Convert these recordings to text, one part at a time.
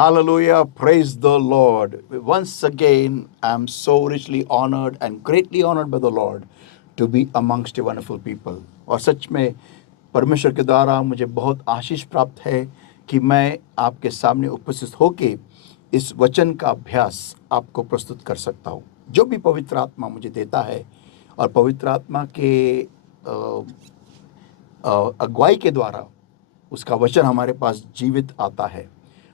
Hallelujah. Praise the Lord. Once again, I'm so richly honored and greatly honored by the Lord to be amongst a wonderful people. और सच में परमेश्वर के द्वारा मुझे बहुत आशीष प्राप्त है कि मैं आपके सामने उपस्थित होके इस वचन का अभ्यास आपको प्रस्तुत कर सकता हूँ। जो भी पवित्र आत्मा मुझे देता है और पवित्र आत्मा के अगुवाई के द्वारा उसका वचन हमारे पास जीवित आता है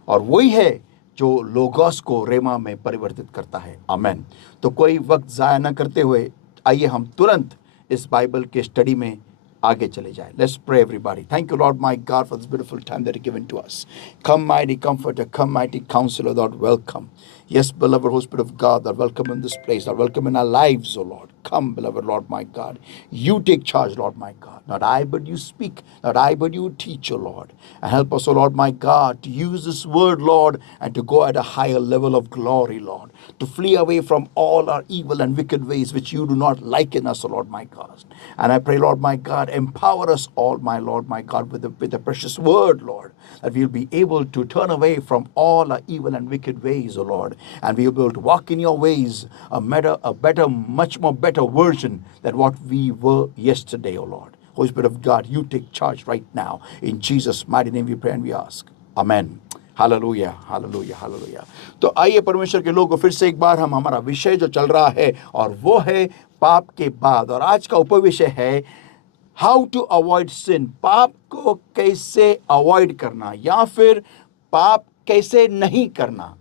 और वही है जो लोगोस को रेमा में परिवर्तित करता है। आमेन। तो कोई वक्त ज़ाया न करते हुए आइए हम तुरंत इस बाइबल के स्टडी में आगे चले जाए। Let's pray everybody. Thank you Lord my God for this beautiful time that you given to us. Come mighty comforter, come mighty counselor, Lord, welcome. Yes, beloved Holy Spirit of God, Lord, welcome in this place, Lord, welcome in our lives, oh Lord. Come, beloved Lord my God. You take charge, Lord my God. Not I, but you speak. Not I, but you teach, oh Lord. And help us, oh Lord my God, to use this word, Lord, and to go at a higher level of glory, Lord. To flee away from all our evil and wicked ways which you do not like in us, O Lord my God. And I pray, Lord my God, empower us all, my Lord my God, with the precious word, Lord, that we'll be able to turn away from all our evil and wicked ways, O Lord, and we'll be able to walk in your ways, a better, much more better version than what we were yesterday, O Lord. Holy Spirit of God, you take charge right now. In Jesus' mighty name we pray and we ask. Amen. Hallelujah hallelujah hallelujah. तो आइए परमेश्वर के लोगों, फिर से एक बार हम हमारा विषय जो चल रहा है और वो है पाप के बाद, और आज का उपविषय है हाउ टू अवॉइड सिन। पाप को कैसे अवॉइड करना या फिर पाप कैसे नहीं करना।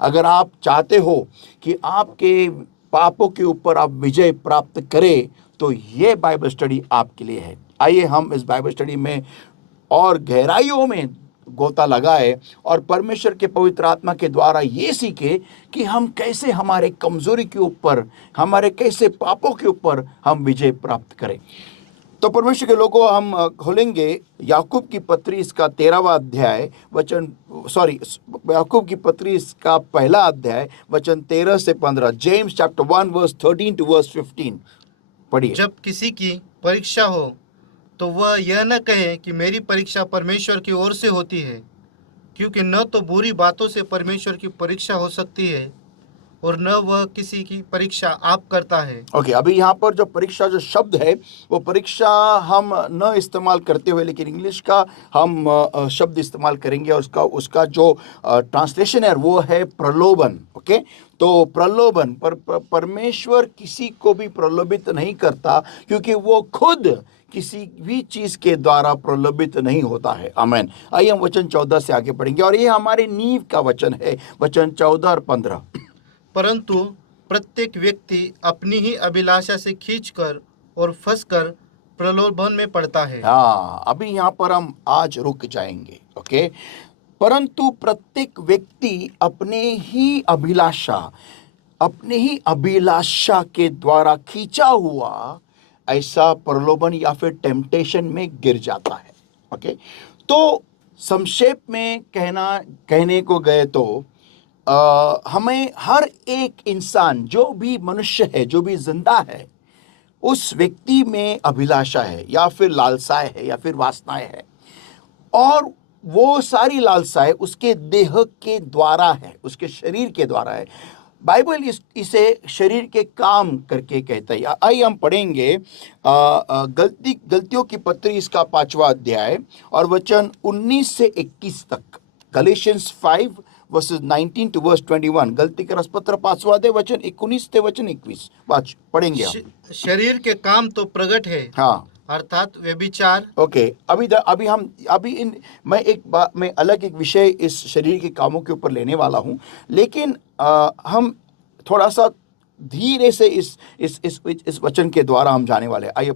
अगर आप चाहते हो कि आपके पापों के ऊपर आप विजय प्राप्त करें तो ये बाइबल स्टडी आपके लिए है। आइए हम इस बाइबल स्टडी में और गहराइयों में गोता लगाए और परमेश्वर के पवित्र आत्मा के द्वारा ये सीखे कि हम कैसे हमारे कमजोरी के ऊपर, हमारे कैसे पापों के ऊपर हम विजय प्राप्त करें। तो परमेश्वर के लोगों, हम खोलेंगे याकूब की पत्री इसका 13वां अध्याय याकूब की पत्री इसका पहला अध्याय वचन 13 से 15। James chapter 1 verse 13 to verse 15 पढ़िए। जब किसी की परीक्षा हो तो वह यह न कहे कि मेरी परीक्षा परमेश्वर की ओर से होती है, क्योंकि न तो बुरी बातों से परमेश्वर की परीक्षा हो सकती है और न वह किसी की परीक्षा आप करता है। ओके, अभी यहाँ पर जो परीक्षा जो शब्द है वो परीक्षा हम न इस्तेमाल करते हुए, लेकिन इंग्लिश का हम शब्द इस्तेमाल करेंगे और उसका जो ट्रांसलेशन है वो है प्रलोभन। ओके, तो प्रलोभन परमेश्वर किसी को भी प्रलोभित नहीं करता, क्योंकि वो खुद किसी भी चीज के द्वारा प्रलोभित नहीं होता है। आमेन। आइए हम वचन 14 से आगे पढ़ेंगे और ये हमारे नींव का वचन है, वचन 14 और 15। परंतु प्रत्येक व्यक्ति अपनी ही अभिलाषा से खींचकर और फंसकर प्रलोभन में पड़ता है। हाँ, अभी यहाँ पर हम आज रुक जाएंगे। ओके, परंतु प्रत्येक व्यक्ति अपने ही अभिलाषा के द्वारा खींचा हुआ ऐसा प्रलोभन या फिर टेम्पटेशन में गिर जाता है। ओके, तो संक्षेप में कहने को गए तो हमें हर एक इंसान, जो भी मनुष्य है, जो भी जिंदा है, उस व्यक्ति में अभिलाषा है या फिर लालसाएं है या फिर वासनाएं है, और वो सारी लालसाएं उसके देह के द्वारा है, उसके शरीर के द्वारा है। बाइबल इसे शरीर के काम करके कहता है। आइए हम पढ़ेंगे गलतियों की पत्री इसका 5वां अध्याय और वचन 19 से 21 तक। Galatians 5 verses 19 to verse 21। गलती का रसपत्र 5वां अध्याय वचन 19 से वचन 21 पढ़ेंगे हम। शरीर के काम तो प्रकट है, हाँ, अर्थात व्यभिचार। ओके, मैं अलग एक विषय इस शरीर के कामों के ऊपर लेने वाला हूं, लेकिन हम थोड़ा सा धीरे से इस वचन के द्वारा हम जाने वाले हैं। आइए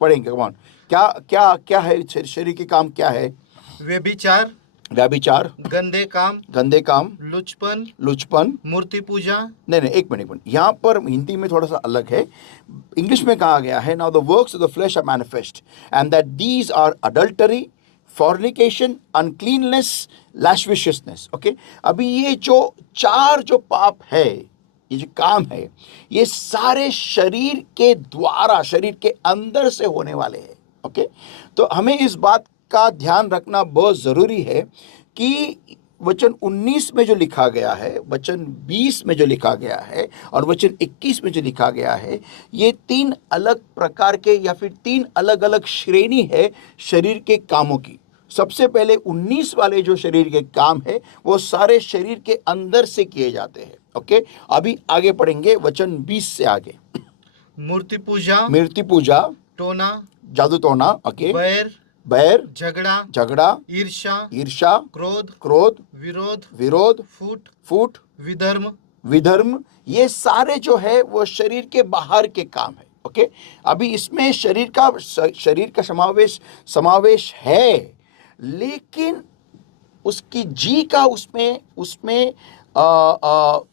पढ़ेंगे। कौन क्या है शरीर के काम? क्या है? व्यभिचार, गंदे काम, लुचपन, मूर्ति पूजा। नहीं, एक मिनट। यहाँ पर हिंदी में थोड़ा सा अलग है। इंग्लिश में कहा गया है, now the works of the flesh are manifest and that these are adultery, fornication, uncleanness, lasciviousness. Okay, अभी ये जो 4 जो पाप है, ये जो काम है, ये सारे शरीर के द्वारा, शरीर के अंदर से होने वाले हैं। ओके, तो हमें इस बात का ध्यान रखना बहुत जरूरी है कि वचन 19 में जो लिखा गया है, वचन 20 में जो लिखा गया है और वचन 21 में जो लिखा गया है, ये 3 अलग प्रकार के या फिर 3 अलग अलग श्रेणी है शरीर के कामों की। सबसे पहले 19 वाले जो शरीर के काम है वो सारे शरीर के अंदर से किए जाते हैं। ओके, अभी आगे पढ़ेंगे वचन 20 से आगे। मूर्ति पूजा, मूर्ति पूजा, टोना, जादू टोना, ओके, बैर, बैर, झगड़ा, झगड़ा, ईर्ष्या, ईर्ष्या, क्रोध, क्रोध, विरोध, विरोध, फूट, फूट, विधर्म, विधर्म, ये सारे जो है वो शरीर के बाहर के काम है। ओके, अभी इसमें शरीर का समावेश है, लेकिन उसकी जी का उसमें उसमें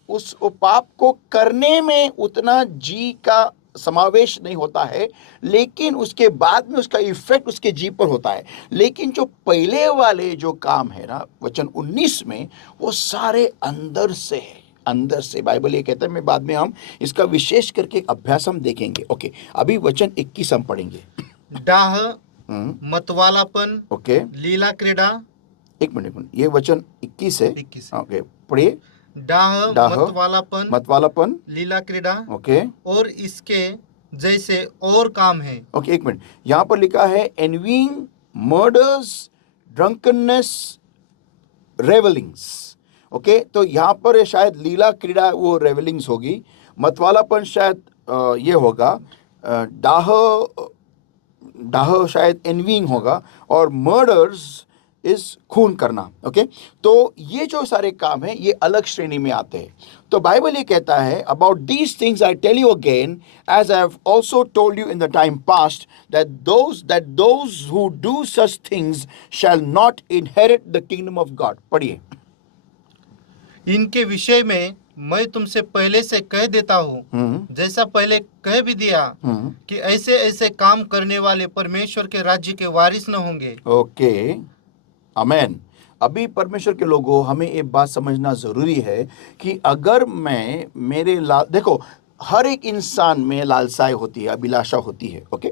उस पाप को करने में उतना जी का समावेश नहीं होता है, लेकिन उसके बाद में उसका इफेक्ट उसके जी पर होता है। लेकिन जो पहले वाले जो काम है ना वचन 19 में, वो सारे अंदर से है, अंदर से। बाइबल ये कहता है, मैं बाद में हम इसका विशेष करके एक अभ्यास हम देखेंगे। ओके, अभी वचन 21 हम पढ़ेंगे। डाह, मतवालापन, ओके, लीला क्रीड़ा, एक मिनट, ये वचन 21 है। 21। ओके, पढ़िए। डाह, डाह, मतवालापन, मतवालापन, लीला क्रीड़ा ओके, और इसके जैसे और काम है। ओके, एक मिनट, यहाँ पर लिखा है एनविंग, मर्डर्स, ड्रंकननेस, रेवलिंग्स। ओके, तो यहाँ पर शायद लीला क्रीड़ा वो रेवलिंग्स होगी, मतवालापन शायद ये होगा, डाह डाह शायद एनविंग होगा, और मर्डर्स इस खून करना। ओके, तो ये जो सारे काम हैं ये अलग श्रेणी में आते हैं। तो बाइबल ये कहता है, about these things I tell you again as I have also told you in the time past that those who do such things shall not inherit the kingdom of God. पढ़िए। इनके विषय में मैं तुमसे पहले से कह देता हूँ, जैसा पहले कह भी दिया, कि ऐसे ऐसे काम करने वाले परमेश्वर के राज्य के वारिस न होंगे। ओके, आमेन। अभी परमेश्वर के लोगों, हमें एक बात समझना जरूरी है कि अगर मैं देखो, हर एक इंसान में लालसाएं होती है, अभिलाषा होती है। ओके,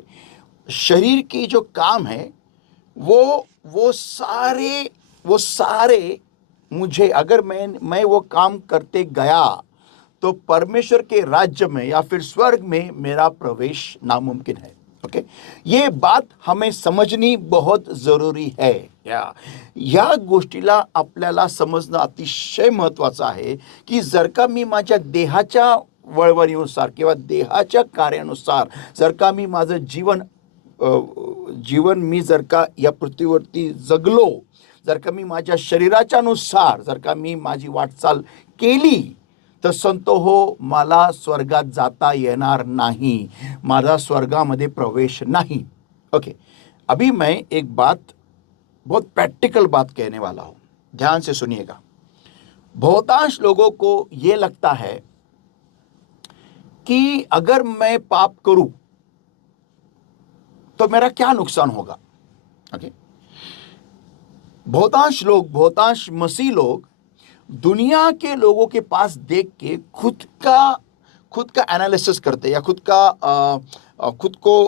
शरीर की जो काम है वो सारे मुझे, अगर मैं वो काम करते गया तो परमेश्वर के राज्य में या फिर स्वर्ग में मेरा प्रवेश नामुमकिन है। ओके, ये बात हमें समजणी बहुत जरुरी है। या गोष्टीला आपल्याला समजणं अतिशय महत्त्वाचं आहे की जर का मी माझ्या देहाच्या वळवळीनुसार किंवा देहाच्या कार्यानुसार जर का मी माझं जीवन मी जर का या पृथ्वीवरती जगलो, जर का मी माझ्या शरीराच्या नुसार जर का मी माझी वाटचाल केली, तर संतो हो, मला स्वर्गात जाता येणार नाही, माझा स्वर्गामध्ये प्रवेश नहीं। ओके, अभी मैं एक बात, बहुत प्रैक्टिकल बात कहने वाला हूं, ध्यान से सुनिएगा। बहुतांश लोगों को ये लगता है कि अगर मैं पाप करूं तो मेरा क्या नुकसान होगा। ओके, बहुतांश मसीह लोग दुनिया के लोगों के पास देख के खुद का एनालिसिस करते हैं, या खुद को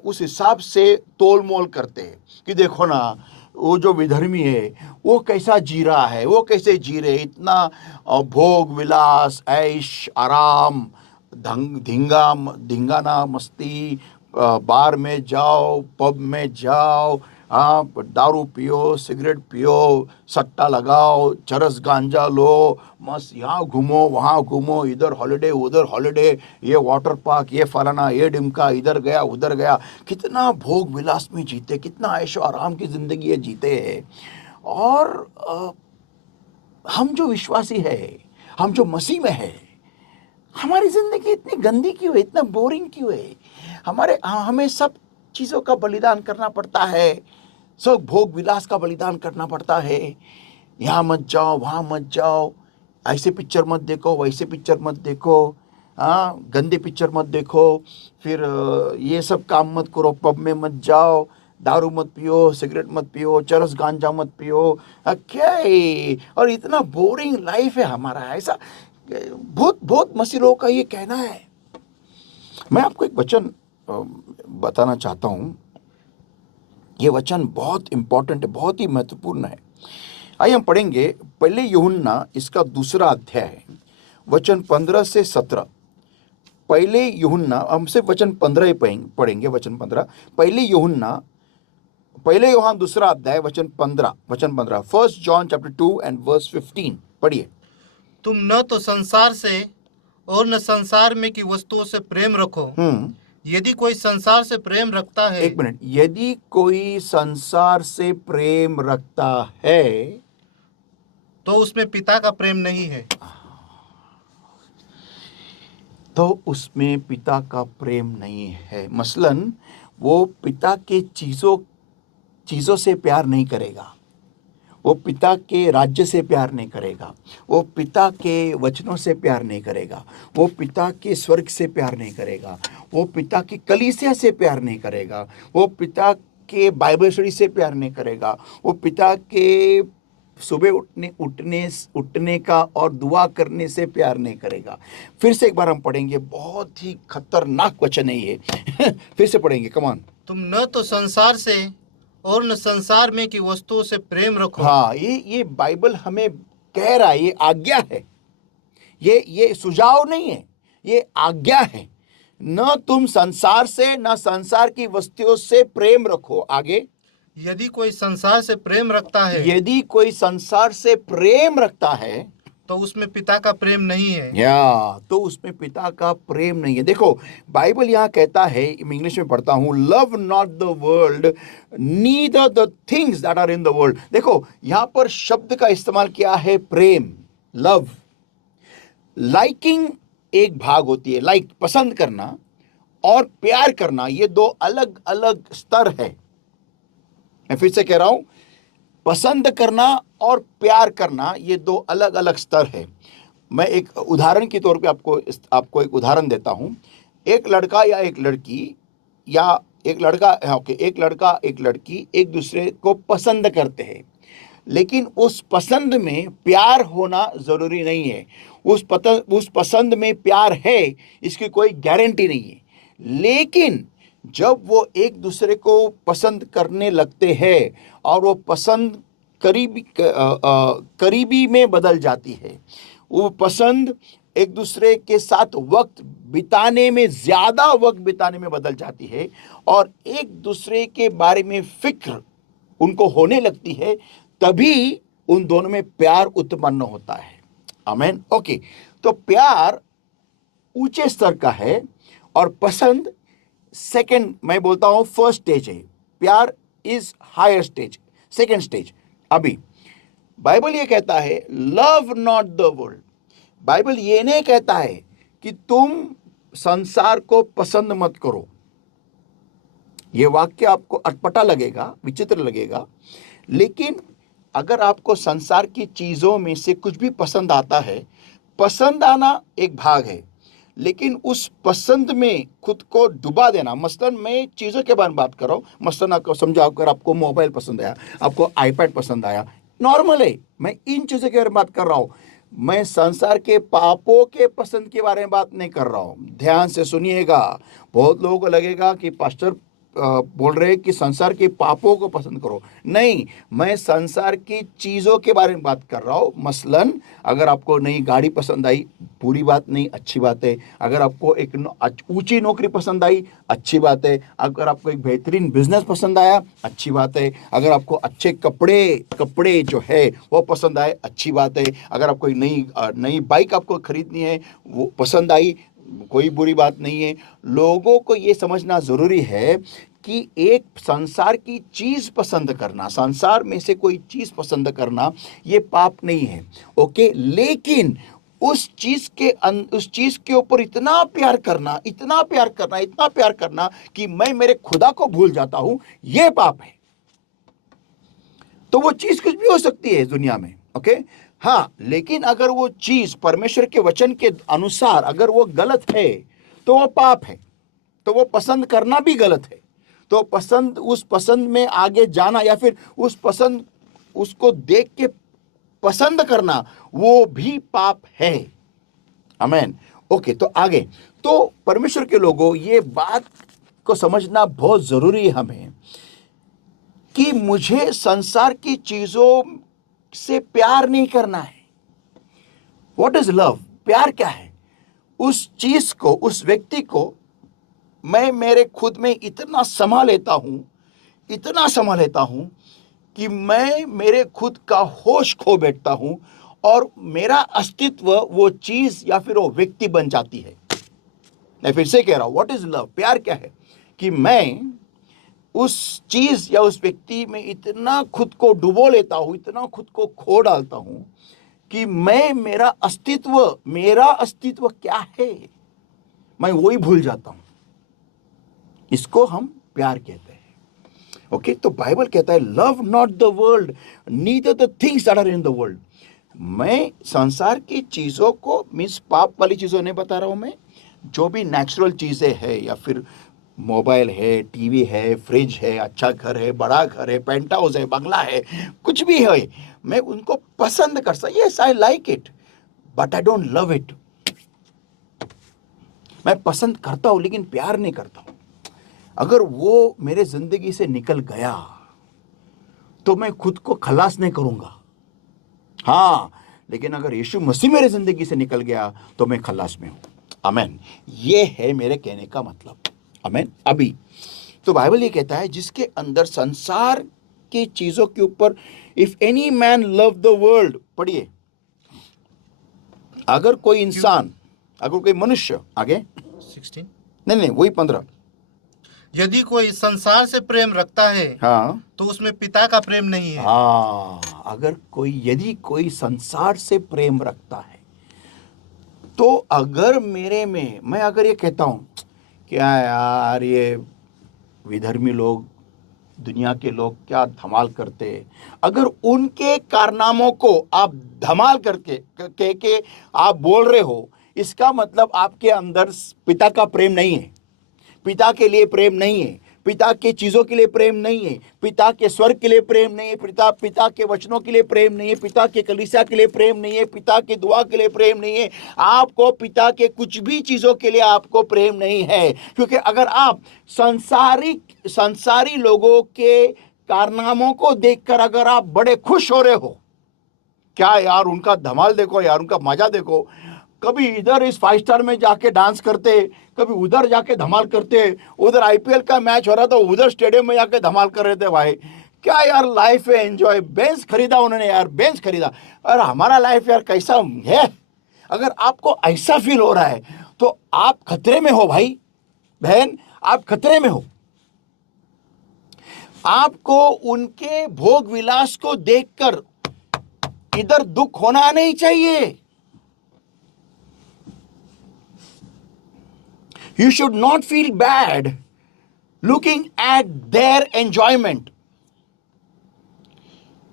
उस हिसाब से तोल मोल करते हैं कि देखो ना, वो जो विधर्मी है वो कैसा जी रहा है, वो कैसे जी रहे, इतना भोग विलास, ऐश आराम, धिंगाना मस्ती, बार में जाओ, पब में जाओ, दारू पियो, सिगरेट पियो, सट्टा लगाओ, चरस गांजा लो, मस्त यहाँ घूमो वहाँ घूमो, इधर हॉलिडे उधर हॉलिडे, ये वाटर पार्क, ये फलाना, ये डिमका, इधर गया उधर गया, कितना भोग विलास में जीते, कितना ऐशो आराम की जिंदगी है जीते हैं। और हम जो विश्वासी है, हम जो मसीह में है, हमारी जिंदगी इतनी गंदी क्यों है, इतना बोरिंग क्यों है? हमें सब चीज़ों का बलिदान करना पड़ता है, सब भोग विलास का बलिदान करना पड़ता है। यहाँ मत जाओ, वहाँ मत जाओ, ऐसे पिक्चर मत देखो, वैसे पिक्चर मत देखो, गंदे पिक्चर मत देखो, फिर ये सब काम मत करो, पब में मत जाओ, दारू मत पियो, सिगरेट मत पियो, चरस गांजा मत पियो। क्या है? और इतना बोरिंग लाइफ है हमारा, ऐसा बहुत मसीह लोगों का ये कहना है। मैं आपको एक वचन बताना चाहता हूँ, ये वचन बहुत इंपॉर्टेंट है, बहुत ही महत्वपूर्ण है। आइए हम पढ़ेंगे पहले यूहन्ना इसका दूसरा अध्याय वचन 15 से 17। पहले यूहन्ना, हम सिर्फ वचन 15 ही पढ़ेंगे, वचन 15। पहले यूहन्ना दूसरा अध्याय वचन 15। First John chapter 2 and verse 15 पढ़िए। तुम न तो संसार से और न संसार में की वस्तुओं से प्रेम रखो। यदि कोई संसार से प्रेम रखता है, एक मिनट, यदि कोई संसार से प्रेम रखता है तो उसमें पिता का प्रेम नहीं है। तो उसमें पिता का प्रेम नहीं है। मसलन वो पिता के चीज़ों से प्यार नहीं करेगा, वो पिता के राज्य से प्यार नहीं करेगा, वो पिता के वचनों से प्यार नहीं करेगा, वो पिता के स्वर्ग से प्यार नहीं करेगा, वो पिता की कलीसिया से प्यार नहीं करेगा, वो पिता के बाइबल स्टडी से प्यार नहीं करेगा, वो पिता के सुबह उठने का और दुआ करने से प्यार नहीं करेगा। फिर से एक बार हम पढ़ेंगे, बहुत ही खतरनाक वचन है ये। फिर से पढ़ेंगे, कमान। तुम न तो संसार से और न संसार में की वस्तुओं से प्रेम रखो। हाँ, ये बाइबल हमें कह रहा है, ये आज्ञा है, ये सुझाव नहीं है, ये आज्ञा है। न तुम संसार से न संसार की वस्तुओं से प्रेम रखो। आगे, यदि कोई संसार से प्रेम रखता है, यदि कोई संसार से प्रेम रखता है तो उसमें पिता का प्रेम नहीं है। तो उसमें पिता का प्रेम नहीं है। देखो, बाइबल यहाँ कहता है, मैं इंग्लिश में पढ़ता हूँ, love not the world neither the things that are in the world. देखो, यहाँ पर शब्द का इस्तेमाल किया है प्रेम, लव। लाइकिंग एक भाग होती है, लाइक पसंद करना, और प्यार करना, ये दो अलग अलग स्तर है। मैं फिर से कह रहा हूं, पसंद करना और प्यार करना ये दो अलग अलग स्तर है। मैं एक उदाहरण के तौर पे आपको एक उदाहरण देता हूं। एक लड़का या एक लड़की या एक लड़का एक लड़की एक दूसरे को पसंद करते हैं, लेकिन उस पसंद में प्यार होना जरूरी नहीं है। उस पसंद में प्यार है, इसकी कोई गारंटी नहीं है। लेकिन जब वो एक दूसरे को पसंद करने लगते हैं और वो पसंद करीबी में बदल जाती है, वो पसंद एक दूसरे के साथ वक्त बिताने में, ज़्यादा वक्त बिताने में बदल जाती है, और एक दूसरे के बारे में फिक्र उनको होने लगती है, तभी उन दोनों में प्यार उत्पन्न होता है। आमीन। ओके, तो प्यार ऊंचे स्तर का है और पसंद सेकंड, मैं बोलता हूं फर्स्ट स्टेज है। प्यार is higher stage, second stage. अभी बाइबल ये कहता है love not the world. Bible ये नहीं कहता है कि तुम संसार को पसंद मत करो। ये वाक्य आपको अटपटा लगेगा, विचित्र लगेगा, लेकिन अगर आपको संसार की चीजों में से कुछ भी पसंद आता है, पसंद आना एक भाग है, लेकिन उस पसंद में खुद को डुबा देना। मसलन मैं चीज़ों के बारे में बात कर रहा हूँ। मसलन आपको समझाओ, अगर आपको मोबाइल पसंद आया, आपको आईपैड पसंद आया, नॉर्मल है। मैं इन चीज़ों के बारे में बात कर रहा हूँ। मैं संसार के पापों के पसंद के बारे में बात नहीं कर रहा हूँ। ध्यान से सुनिएगा। बहुत लोगों को लगेगा कि पास्टर बोल रहे हैं कि संसार के पापों को पसंद करो। नहीं, मैं संसार की चीज़ों के बारे में बात कर रहा हूँ। मसलन अगर आपको नई गाड़ी पसंद आई, बुरी बात नहीं, अच्छी बात है। अगर आपको एक ऊंची नौकरी पसंद आई, अच्छी बात है। अगर आपको एक बेहतरीन बिजनेस पसंद आया, अच्छी बात है। अगर आपको अच्छे कपड़े जो है वो पसंद आए, अच्छी बात है। अगर आपको नई बाइक आपको खरीदनी है, वो पसंद आई, कोई बुरी बात नहीं है। लोगों को ये समझना ज़रूरी है कि एक संसार की चीज़ पसंद करना, संसार में से कोई चीज़ पसंद करना, ये पाप नहीं है। ओके, लेकिन उस चीज़ के ऊपर इतना प्यार करना कि मैं मेरे खुदा को भूल जाता हूँ, ये पाप है। तो वो चीज़ कुछ भी हो सकती है दुनिया में। ओके, हाँ, लेकिन अगर वो चीज परमेश्वर के वचन के अनुसार अगर वो गलत है, तो वो पाप है। तो वो पसंद करना भी गलत है। तो उस पसंद में आगे जाना, या फिर उसको देख के पसंद करना, वो भी पाप है। आमीन। ओके, तो आगे, तो परमेश्वर के लोगों, ये बात को समझना बहुत जरूरी है हमें कि मुझे संसार की चीजों से प्यार नहीं करना है। What is love? प्यार क्या है? उस चीज को, उस व्यक्ति को मैं मेरे खुद में इतना समा लेता हूं, इतना समा लेता हूं कि मैं मेरे खुद का होश खो बैठता हूं और मेरा अस्तित्व वो चीज या फिर वो व्यक्ति बन जाती है। मैं फिर से कह रहा हूं, व्हाट इज लव? प्यार क्या है? कि मैं उस चीज या उस व्यक्ति में इतना खुद को डुबो लेता हूं, इतना खुद को खो डालता हूं कि मैं मेरा अस्तित्व क्या है, मैं वही भूल जाता हूं। इसको हम प्यार कहते हैं। ओके, तो बाइबल कहता है love not the world neither the things that are in the world. मैं संसार की चीजों को, मीन्स पाप वाली चीजों नहीं बता रहा हूं मैं, जो भी नेचुरल चीजें हैं या फिर मोबाइल है, टीवी है, फ्रिज है, अच्छा घर है, बड़ा घर है, पेंट हाउस है, बंगला है, कुछ भी है, मैं उनको पसंद कर सकता। Yes, I like it but I don't love it. मैं पसंद करता हूं लेकिन प्यार नहीं करता हूं। अगर वो मेरे जिंदगी से निकल गया तो मैं खुद को खलास नहीं करूंगा। हाँ, लेकिन अगर यीशु मसीह मेरे जिंदगी से निकल गया तो मैं खलास में हूं। आमेन। ये है मेरे कहने का मतलब। आमेन। अभी तो बाइबल ये कहता है जिसके अंदर संसार की चीजों के ऊपर, if any man love the world, पढ़िए, अगर कोई इंसान, अगर कोई मनुष्य, आगे 16 नहीं वही 15, यदि कोई संसार से प्रेम रखता है हाँ तो उसमें पिता का प्रेम नहीं है। हाँ, यदि कोई संसार से प्रेम रखता है तो अगर मेरे में, मैं अगर ये कहता हूं क्या यार ये विधर्मी लोग, दुनिया के लोग क्या धमाल करते हैं, अगर उनके कारनामों को आप धमाल करके कह के आप बोल रहे हो, इसका मतलब आपके अंदर पिता का प्रेम नहीं है, पिता के लिए प्रेम नहीं है, पिता के चीजों के लिए प्रेम नहीं है, पिता के स्वर्ग के लिए प्रेम नहीं है, पिता के वचनों के लिए प्रेम नहीं है, पिता के कलीसिया के लिए प्रेम नहीं है, पिता के दुआ के लिए प्रेम नहीं है। आपको पिता के कुछ भी चीजों के लिए आपको प्रेम नहीं है, क्योंकि अगर आप संसारी लोगों के कारनामों को देखकर अगर आप बड़े खुश हो रहे हो, क्या यार उनका धमाल देखो, यार उनका मजा देखो, कभी इधर इस 5 स्टार में जाके डांस करते, कभी उधर जाके धमाल करते, उधर आईपीएल का मैच हो रहा था उधर स्टेडियम में जाके धमाल कर रहे थे। भाई क्या यार लाइफ है, एंजॉय। बेंच खरीदा उन्होंने यार, बेंच खरीदा। और हमारा लाइफ यार कैसा है? अगर आपको ऐसा फील हो रहा है तो आप खतरे में हो भाई बहन, आप खतरे में हो। आपको उनके भोग विलास को देखकर इधर दुख होना नहीं चाहिए। You should not feel bad looking at their enjoyment.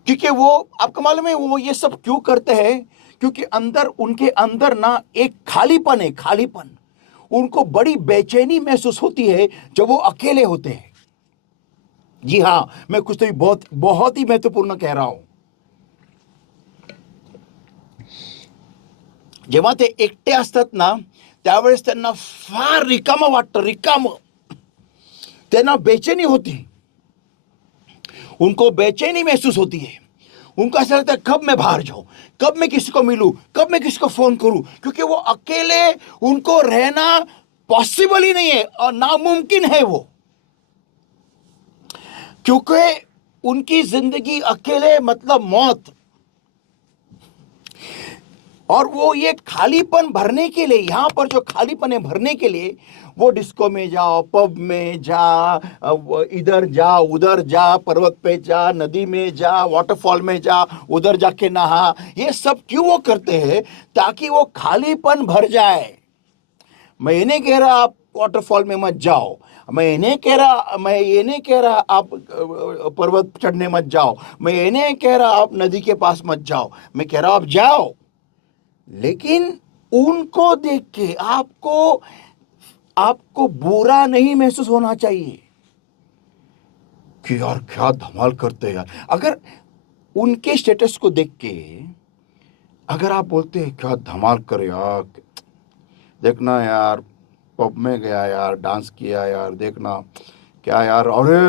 क्योंकि वो, आपको मालूम है वो ये सब क्यों करते हैं? क्योंकि उनके अंदर ना एक खालीपन है, खालीपन। उनको बड़ी बेचैनी महसूस होती है जब वो अकेले होते हैं। जी हाँ, मैं कुछ तो बहुत बहुत ही महत्वपूर्ण कह रहा हूं। जेव्हा ते एकटे असतात ना त्यावेळेस त्यांना फार रिकामं वाटतं, रिकामं। त्यांना बेचैनी होती, उनको बेचैनी महसूस होती है। उनको ऐसा लगता है कब मैं बाहर जाऊं, कब मैं किसी को मिलूं, कब मैं किसी को फोन करूं, क्योंकि वो अकेले उनको रहना पॉसिबल ही नहीं है और नामुमकिन है वो, क्योंकि उनकी जिंदगी अकेले मतलब मौत। और वो ये खालीपन भरने के लिए, यहां पर जो खालीपन है भरने के लिए, वो डिस्को में जाओ, पब में जा, इधर जा, उधर जा, पर्वत पे जा, नदी में जा, वाटरफॉल में जा, उधर जाके नहा। ये सब क्यों वो करते हैं? ताकि वो खालीपन भर जाए। मैं ये नहीं कह रहा आप वाटरफॉल में मत जाओ, मैं ये नहीं कह रहा आप पर्वत चढ़ने मत जाओ, मैं ये नहीं कह रहा आप नदी के पास मत जाओ, मैं कह रहा हूं आप जाओ, लेकिन उनको देख के आपको बुरा नहीं महसूस होना चाहिए कि यार क्या धमाल करते हैं यार। अगर उनके स्टेटस को देख के अगर आप बोलते हैं क्या धमाल करे यार, देखना यार पब में गया यार, डांस किया यार, देखना क्या यार, अरे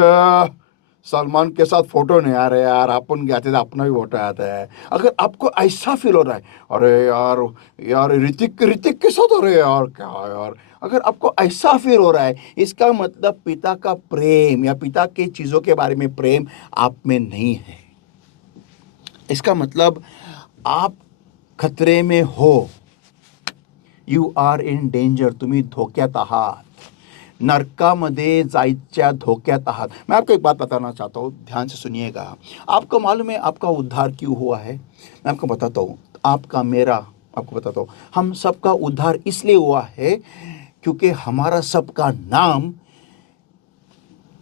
सलमान के साथ फोटो नहीं आ रहे यार, अपन जाते थे अपना भी फोटो आता है। अगर आपको ऐसा फील हो रहा है, अरे यार यार ऋतिक ऋतिक के साथ, अरे यार क्या यार, अगर आपको ऐसा फील हो रहा है, इसका मतलब पिता का प्रेम या पिता के चीजों के बारे में प्रेम आप में नहीं है। इसका मतलब आप खतरे में हो, यू आर इन डेंजर, तुम्ही धोक्यात आहात, नरकामध्ये जायच्या धोक्यात आहात। मैं आपको एक बात बताना चाहता हूँ, ध्यान से सुनिएगा। आपको मालूम है आपका उद्धार क्यों हुआ है? मैं आपको बताता हूँ, आपका मेरा आपको बताता हूँ, हम सबका उद्धार इसलिए हुआ है क्योंकि हमारा सबका नाम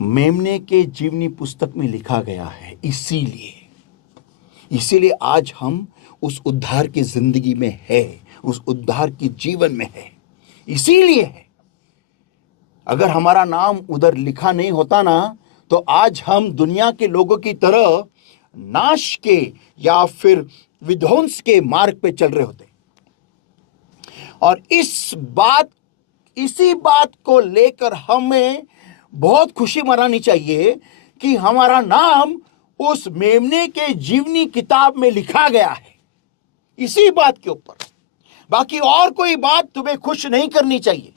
मेमने के जीवनी पुस्तक में लिखा गया है। इसीलिए आज हम उस उद्धार की जिंदगी में है, उस उद्धार के जीवन में है, इसीलिए है। अगर हमारा नाम उधर लिखा नहीं होता ना, तो आज हम दुनिया के लोगों की तरह नाश के या फिर विध्वंस के मार्ग पे चल रहे होते। और इसी बात को लेकर हमें बहुत खुशी मनानी चाहिए कि हमारा नाम उस मेमने के जीवनी किताब में लिखा गया है। इसी बात के ऊपर, बाकी और कोई बात तुम्हें खुश नहीं करनी चाहिए।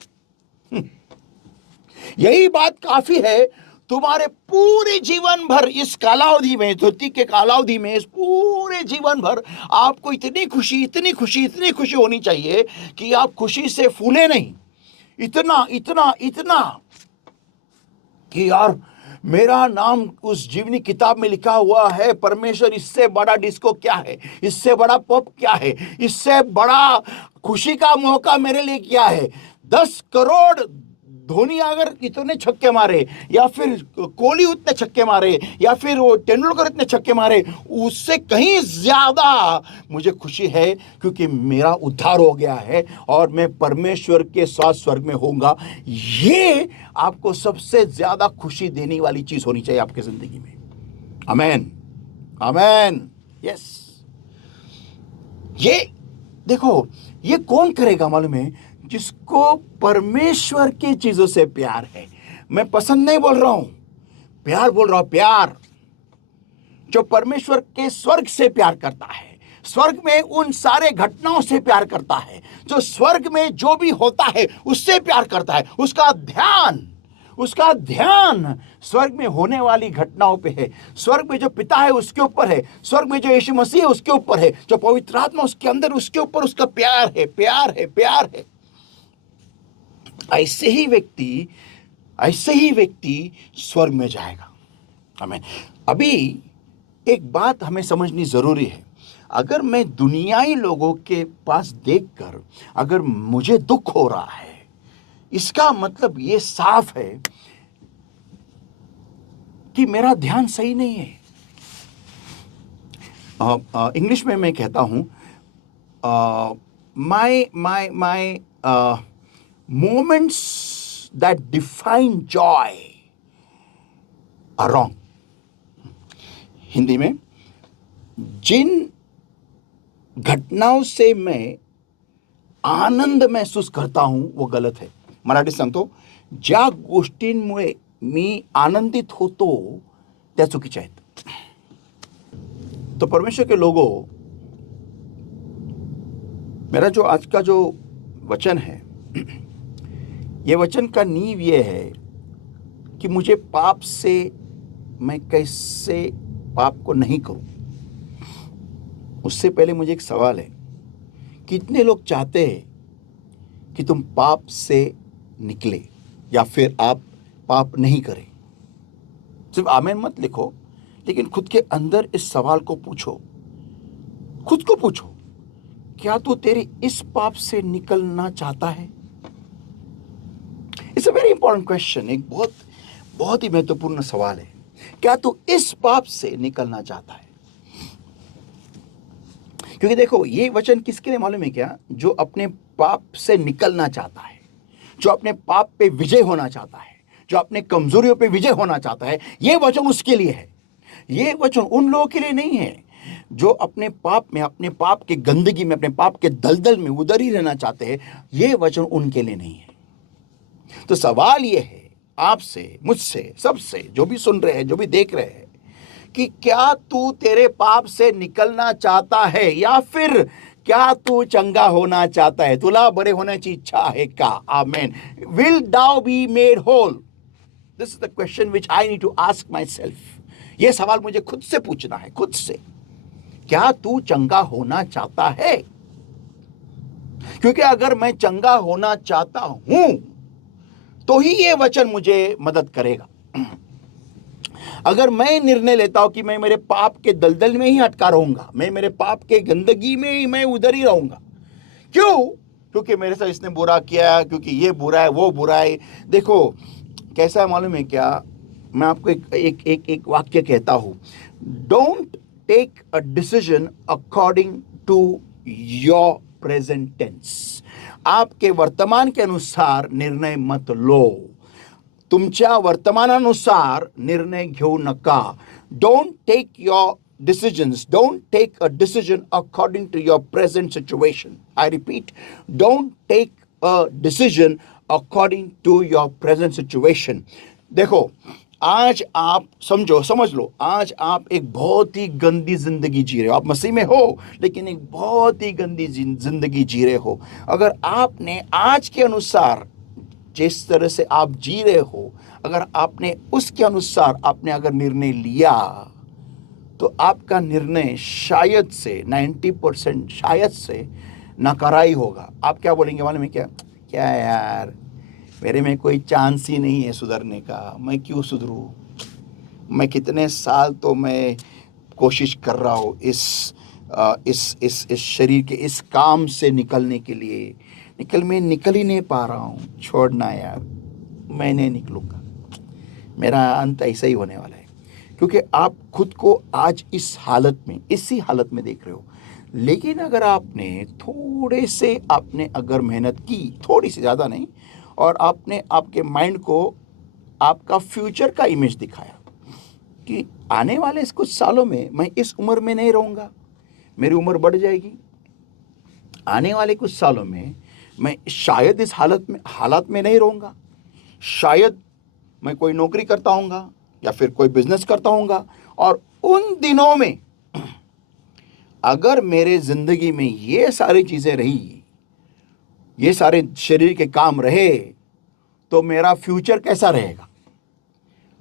यही बात काफी है। तुम्हारे पूरे जीवन भर इस कालावधि में, धरती के कालावधि में, इस पूरे जीवन भर आपको इतनी खुशी होनी चाहिए कि आप खुशी से फूले नहीं। इतना कि यार मेरा नाम उस जीवनी किताब में लिखा हुआ है। परमेश्वर, इससे बड़ा डिस्को क्या है, इससे बड़ा पॉप क्या है, इससे बड़ा खुशी का मौका मेरे लिए क्या है? 10 करोड़ धोनी अगर इतने छक्के मारे, या फिर कोहली उतने छक्के मारे, या फिर वो तेंदुलकर इतने छक्के मारे, उससे कहीं ज्यादा मुझे खुशी है क्योंकि मेरा उद्धार हो गया है और मैं परमेश्वर के साथ स्वर्ग में होऊंगा। ये आपको सबसे ज्यादा खुशी देने वाली चीज होनी चाहिए आपकी जिंदगी में। आमेन, आमेन, यस। ये देखो, ये कौन करेगा मालूम है? जिसको परमेश्वर की चीजों से प्यार है। मैं पसंद नहीं बोल रहा हूं, प्यार बोल रहा हूं, प्यार। जो परमेश्वर के स्वर्ग से प्यार करता है, स्वर्ग में उन सारे घटनाओं से प्यार करता है, जो स्वर्ग में जो भी होता है उससे प्यार करता है। उसका ध्यान स्वर्ग में होने वाली घटनाओं पे है। स्वर्ग में जो पिता है उसके ऊपर है, स्वर्ग में जो यीशु मसीह है उसके ऊपर है, जो पवित्र आत्मा उसके अंदर, उसके ऊपर उसका प्यार है, प्यार है। ऐसे ही व्यक्ति स्वर्ग में जाएगा। आमीन। अभी एक बात हमें समझनी जरूरी है। अगर मैं दुनियाई लोगों के पास देखकर अगर मुझे दुख हो रहा है, इसका मतलब ये साफ है कि मेरा ध्यान सही नहीं है। इंग्लिश में मैं कहता हूं, my moments that define joy are wrong. Hindi में, जिन घटनाओं से मैं आनंद महसूस करता हूं वो गलत है। मराठीत सांगतो, ज्या गोष्टींमुळे मी आनंदित होतो त्या चुकीच्या आहेत। तो परमेश्वर के लोगों, मेरा जो आज का जो वचन है, ये वचन का नींव ये है कि मुझे पाप से, मैं कैसे पाप को नहीं करूं। उससे पहले मुझे एक सवाल है, कितने लोग चाहते हैं कि तुम पाप से निकले या फिर आप पाप नहीं करें? सिर्फ आमीन मत लिखो, लेकिन खुद के अंदर इस सवाल को पूछो, खुद को पूछो, क्या तू तेरे इस पाप से निकलना चाहता है? It's a very important question. एक बहुत ही महत्वपूर्ण सवाल है। क्या तू इस पाप से निकलना चाहता है? क्योंकि देखो, ये वचन किसके लिए मालूम है क्या? जो अपने पाप से निकलना चाहता है, जो अपने पाप पे विजय होना चाहता है, जो अपने कमजोरियों पे विजय होना चाहता है, ये वचन उसके लिए है। ये वचन उन लोगों के लिए नहीं है जो अपने पाप में, अपने पाप के गंदगी में, अपने पाप के दलदल में उधर ही रहना चाहते हैं। ये वचन उनके लिए नहीं है। तो सवाल ये है आपसे, मुझसे, सबसे, जो भी सुन रहे हैं, जो भी देख रहे हैं, कि क्या तू तेरे पाप से निकलना चाहता है या फिर क्या तू चंगा होना चाहता है? तुला बरे होने की इच्छा है क्या? Amen. Will thou be made whole? This is the question which I need to ask myself. यह सवाल मुझे खुद से पूछना है, खुद से। क्या तू चंगा होना चाहता है? क्योंकि अगर मैं चंगा होना चाहता हूं तो ही यह वचन मुझे मदद करेगा। अगर मैं निर्णय लेता हूं कि मैं मेरे पाप के दलदल में ही अटका रहूंगा, मैं मेरे पाप के गंदगी में ही मैं उधर ही रहूंगा, क्यों? क्योंकि मेरे साथ इसने बुरा किया, क्योंकि ये बुरा है, वो बुरा है। देखो कैसा है मालूम है क्या? मैं आपको एक वाक्य कहता हूं, don't take a decision according to your present tense. आपके वर्तमान के अनुसार निर्णय मत लो, तुमच्या वर्तमानानुसार निर्णय घेऊ नका. Don't take your decisions, don't take a decision according to your present situation. I repeat, don't take a decision according to your present situation. देखो, आज आप समझ लो, आज आप एक बहुत ही गंदी जिंदगी जी रहे हो. आप मसीह में हो लेकिन एक बहुत ही गंदी जिंदगी जी रहे हो. अगर आपने आज के अनुसार जिस तरह से आप जी रहे हो, अगर आपने उसके अनुसार आपने अगर निर्णय लिया, तो आपका निर्णय शायद से 90% शायद से नकारा ही होगा. आप क्या बोलेंगे मालूम है क्या? क्या यार, मेरे में कोई चांस ही नहीं है सुधरने का, मैं क्यों सुधरूं? मैं कितने साल तो मैं कोशिश कर रहा हूँ इस शरीर के इस काम से निकलने के लिए, मैं निकल ही नहीं पा रहा हूँ. छोड़ना यार, मैं नहीं निकलूंगा, मेरा अंत ऐसा ही होने वाला है. क्योंकि आप खुद को आज इस हालत में, इसी हालत में देख रहे हो. लेकिन अगर आपने थोड़े से आपने अगर मेहनत की, थोड़ी सी, ज़्यादा नहीं, और आपने आपके माइंड को आपका फ्यूचर का इमेज दिखाया कि आने वाले इस कुछ सालों में मैं इस उम्र में नहीं रहूँगा, मेरी उम्र बढ़ जाएगी. आने वाले कुछ सालों में मैं शायद इस हालत में नहीं रहूँगा, शायद मैं कोई नौकरी करता हूँगा या फिर कोई बिजनेस करता हूँगा. और उन दिनों में अगर मेरे जिंदगी में ये सारी चीज़ें रही, ये सारे शरीर के काम रहे, तो मेरा फ्यूचर कैसा रहेगा?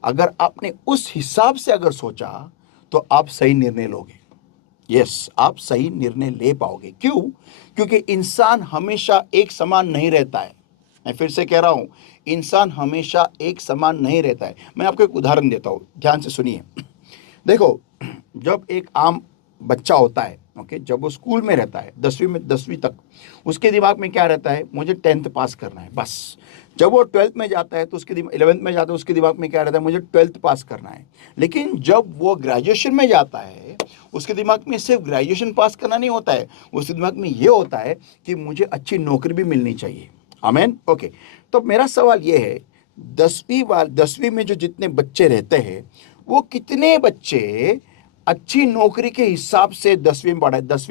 अगर आपने उस हिसाब से अगर सोचा तो आप सही निर्णय लोगे. यस, आप सही निर्णय ले पाओगे. क्यों? क्योंकि इंसान हमेशा एक समान नहीं रहता है. मैं फिर से कह रहा हूं, इंसान हमेशा एक समान नहीं रहता है. मैं आपको एक उदाहरण देता हूं, ध्यान से सुनिए. देखो, जब एक आम बच्चा होता है, ओके, जब वो स्कूल में रहता है 10वीं तक, उसके दिमाग में क्या रहता है? मुझे 10th पास करना है, बस. जब वो 12th में जाता है तो उसके 11th में जाता है, उसके दिमाग में क्या रहता है? मुझे 12th पास करना है. लेकिन जब वो ग्रेजुएशन में जाता है, उसके दिमाग में सिर्फ ग्रेजुएशन पास करना नहीं होता है, उसके दिमाग में ये होता है कि मुझे अच्छी नौकरी भी मिलनी चाहिए. आमेन. ओके, तो मेरा सवाल ये है, 10वीं में जो जितने बच्चे रहते हैं, वो कितने बच्चे अच्छी नौकरी के हिसाब से 10वीं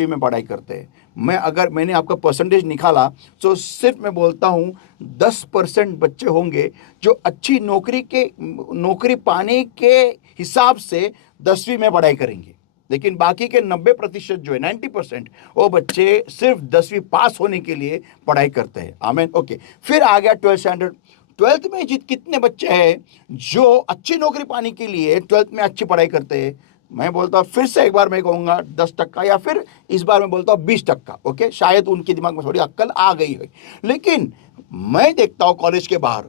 में पढ़ाई करते हैं? मैंने आपका परसेंटेज निकाला तो सिर्फ मैं बोलता हूँ 10% बच्चे होंगे जो अच्छी नौकरी पाने के हिसाब से 10वीं में पढ़ाई करेंगे. लेकिन बाकी के 90% जो है, 90%, वो बच्चे सिर्फ 10वीं पास होने के लिए पढ़ाई करते हैं. आमेन. ओके, फिर आ गया 12th स्टैंडर्ड. 12th में कितने बच्चे हैं जो अच्छी नौकरी पाने के लिए 12th में अच्छी पढ़ाई करते हैं? मैं बोलता हूँ, फिर से एक बार मैं कहूँगा 10% या फिर इस बार मैं बोलता हूँ 20%. ओके, शायद उनके दिमाग में थोड़ी अक्ल आ गई है. लेकिन मैं देखता हूँ कॉलेज के बाहर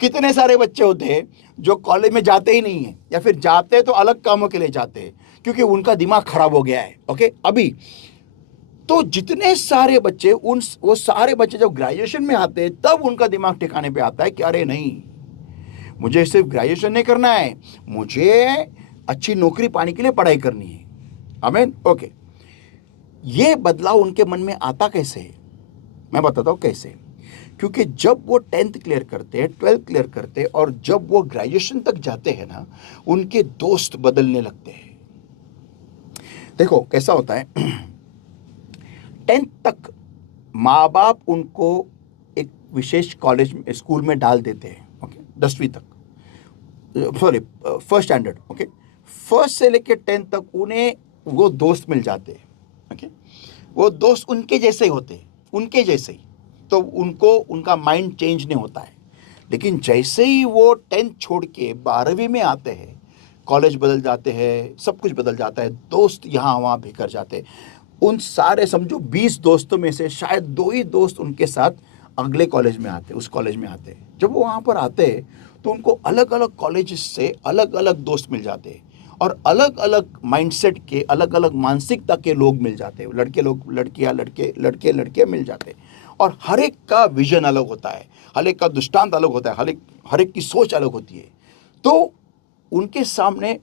कितने सारे बच्चे होते हैं जो कॉलेज में जाते ही नहीं है, या फिर जाते हैं तो अलग कामों के लिए जाते हैं, क्योंकि उनका दिमाग खराब हो गया है. ओके, अभी तो जितने सारे बच्चे, वो सारे बच्चे जब ग्रेजुएशन में आते हैं, तब उनका दिमाग ठिकाने पे आता है कि अरे नहीं, मुझे सिर्फ ग्रेजुएशन नहीं करना है, मुझे अच्छी नौकरी पाने के लिए पढ़ाई करनी है. आमीन. ओके, ये बदलाव उनके मन में आता कैसे है? मैं बताता हूँ कैसे. क्योंकि जब वो 10th क्लियर करते हैं, 12th क्लियर करते हैं, और जब वो ग्रेजुएशन तक जाते हैं ना, उनके दोस्त बदलने लगते हैं. देखो कैसा होता है, 10th तक माँ बाप उनको एक विशेष स्कूल में डाल देते हैं. ओके, 10वीं तक, sorry first standard, okay, first से लेके 10th तक उन्हें वो दोस्त मिल जाते हैं, ओके, वो दोस्त उनके जैसे ही होते हैं, उनके जैसे ही, तो उनको उनका माइंड चेंज नहीं होता है। लेकिन जैसे ही वो 10th छोड़ के 12वीं में आते हैं, कॉलेज बदल जाते हैं, सब कुछ बदल जाता है, दोस्त यहाँ वहाँ बिखर जाते हैं। उन सारे समझो 20 दोस्तों में से शायद 2 ही दोस्त उनके साथ अगले कॉलेज में आते, उस कॉलेज में आते हैं। जब वो वहाँ पर आते हैं तो उनको अलग अलग कॉलेज से अलग अलग दोस्त मिल जाते हैं और अलग अलग माइंडसेट के, अलग अलग मानसिकता के लोग मिल जाते हैं। लड़के लोग, लड़कियाँ लड़के मिल जाते हैं और हर एक का विजन अलग होता है, हर एक का दृष्टांत अलग होता है, हर एक की सोच अलग होती है। तो उनके सामने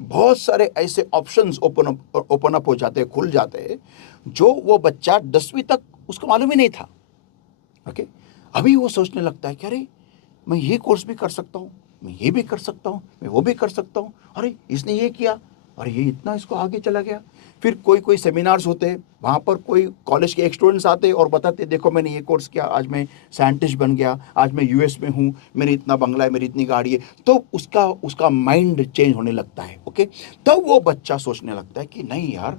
बहुत सारे ऐसे ऑप्शंस ओपन अप हो जाते हैं, खुल जाते हैं, जो वो बच्चा 10वीं तक उसको मालूम ही नहीं था, ओके। अभी वो सोचने लगता है कि अरे मैं ये कोर्स भी कर सकता हूँ, मैं ये भी कर सकता हूँ, मैं वो भी कर सकता हूँ, अरे इसने ये किया, अरे ये इतना इसको आगे चला गया। फिर कोई सेमिनार्स होते हैं, वहाँ पर कोई कॉलेज के स्टूडेंट्स आते हैं और बताते देखो मैंने ये कोर्स किया, आज मैं साइंटिस्ट बन गया, आज मैं यूएस में हूँ, मेरे इतना बंगला है, मेरी इतनी गाड़ी है। तो उसका माइंड चेंज होने लगता है, ओके। तब वो बच्चा सोचने लगता है कि नहीं यार,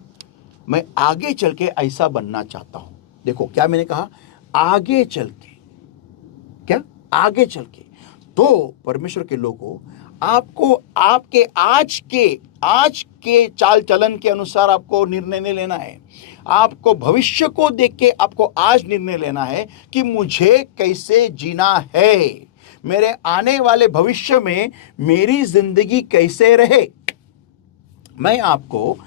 मैं आगे चल के ऐसा बनना चाहता हूँ। देखो क्या मैंने कहा, आगे चल के, क्या आगे चल के। तो परमेश्वर के लोगों, आपको आपके आज के चाल चलन के अनुसार आपको निर्णय नहीं लेना है। आपको भविष्य को देख के आपको आज निर्णय लेना है कि मुझे कैसे जीना है, मेरे आने वाले भविष्य में मेरी जिंदगी कैसे रहे। मैं आपको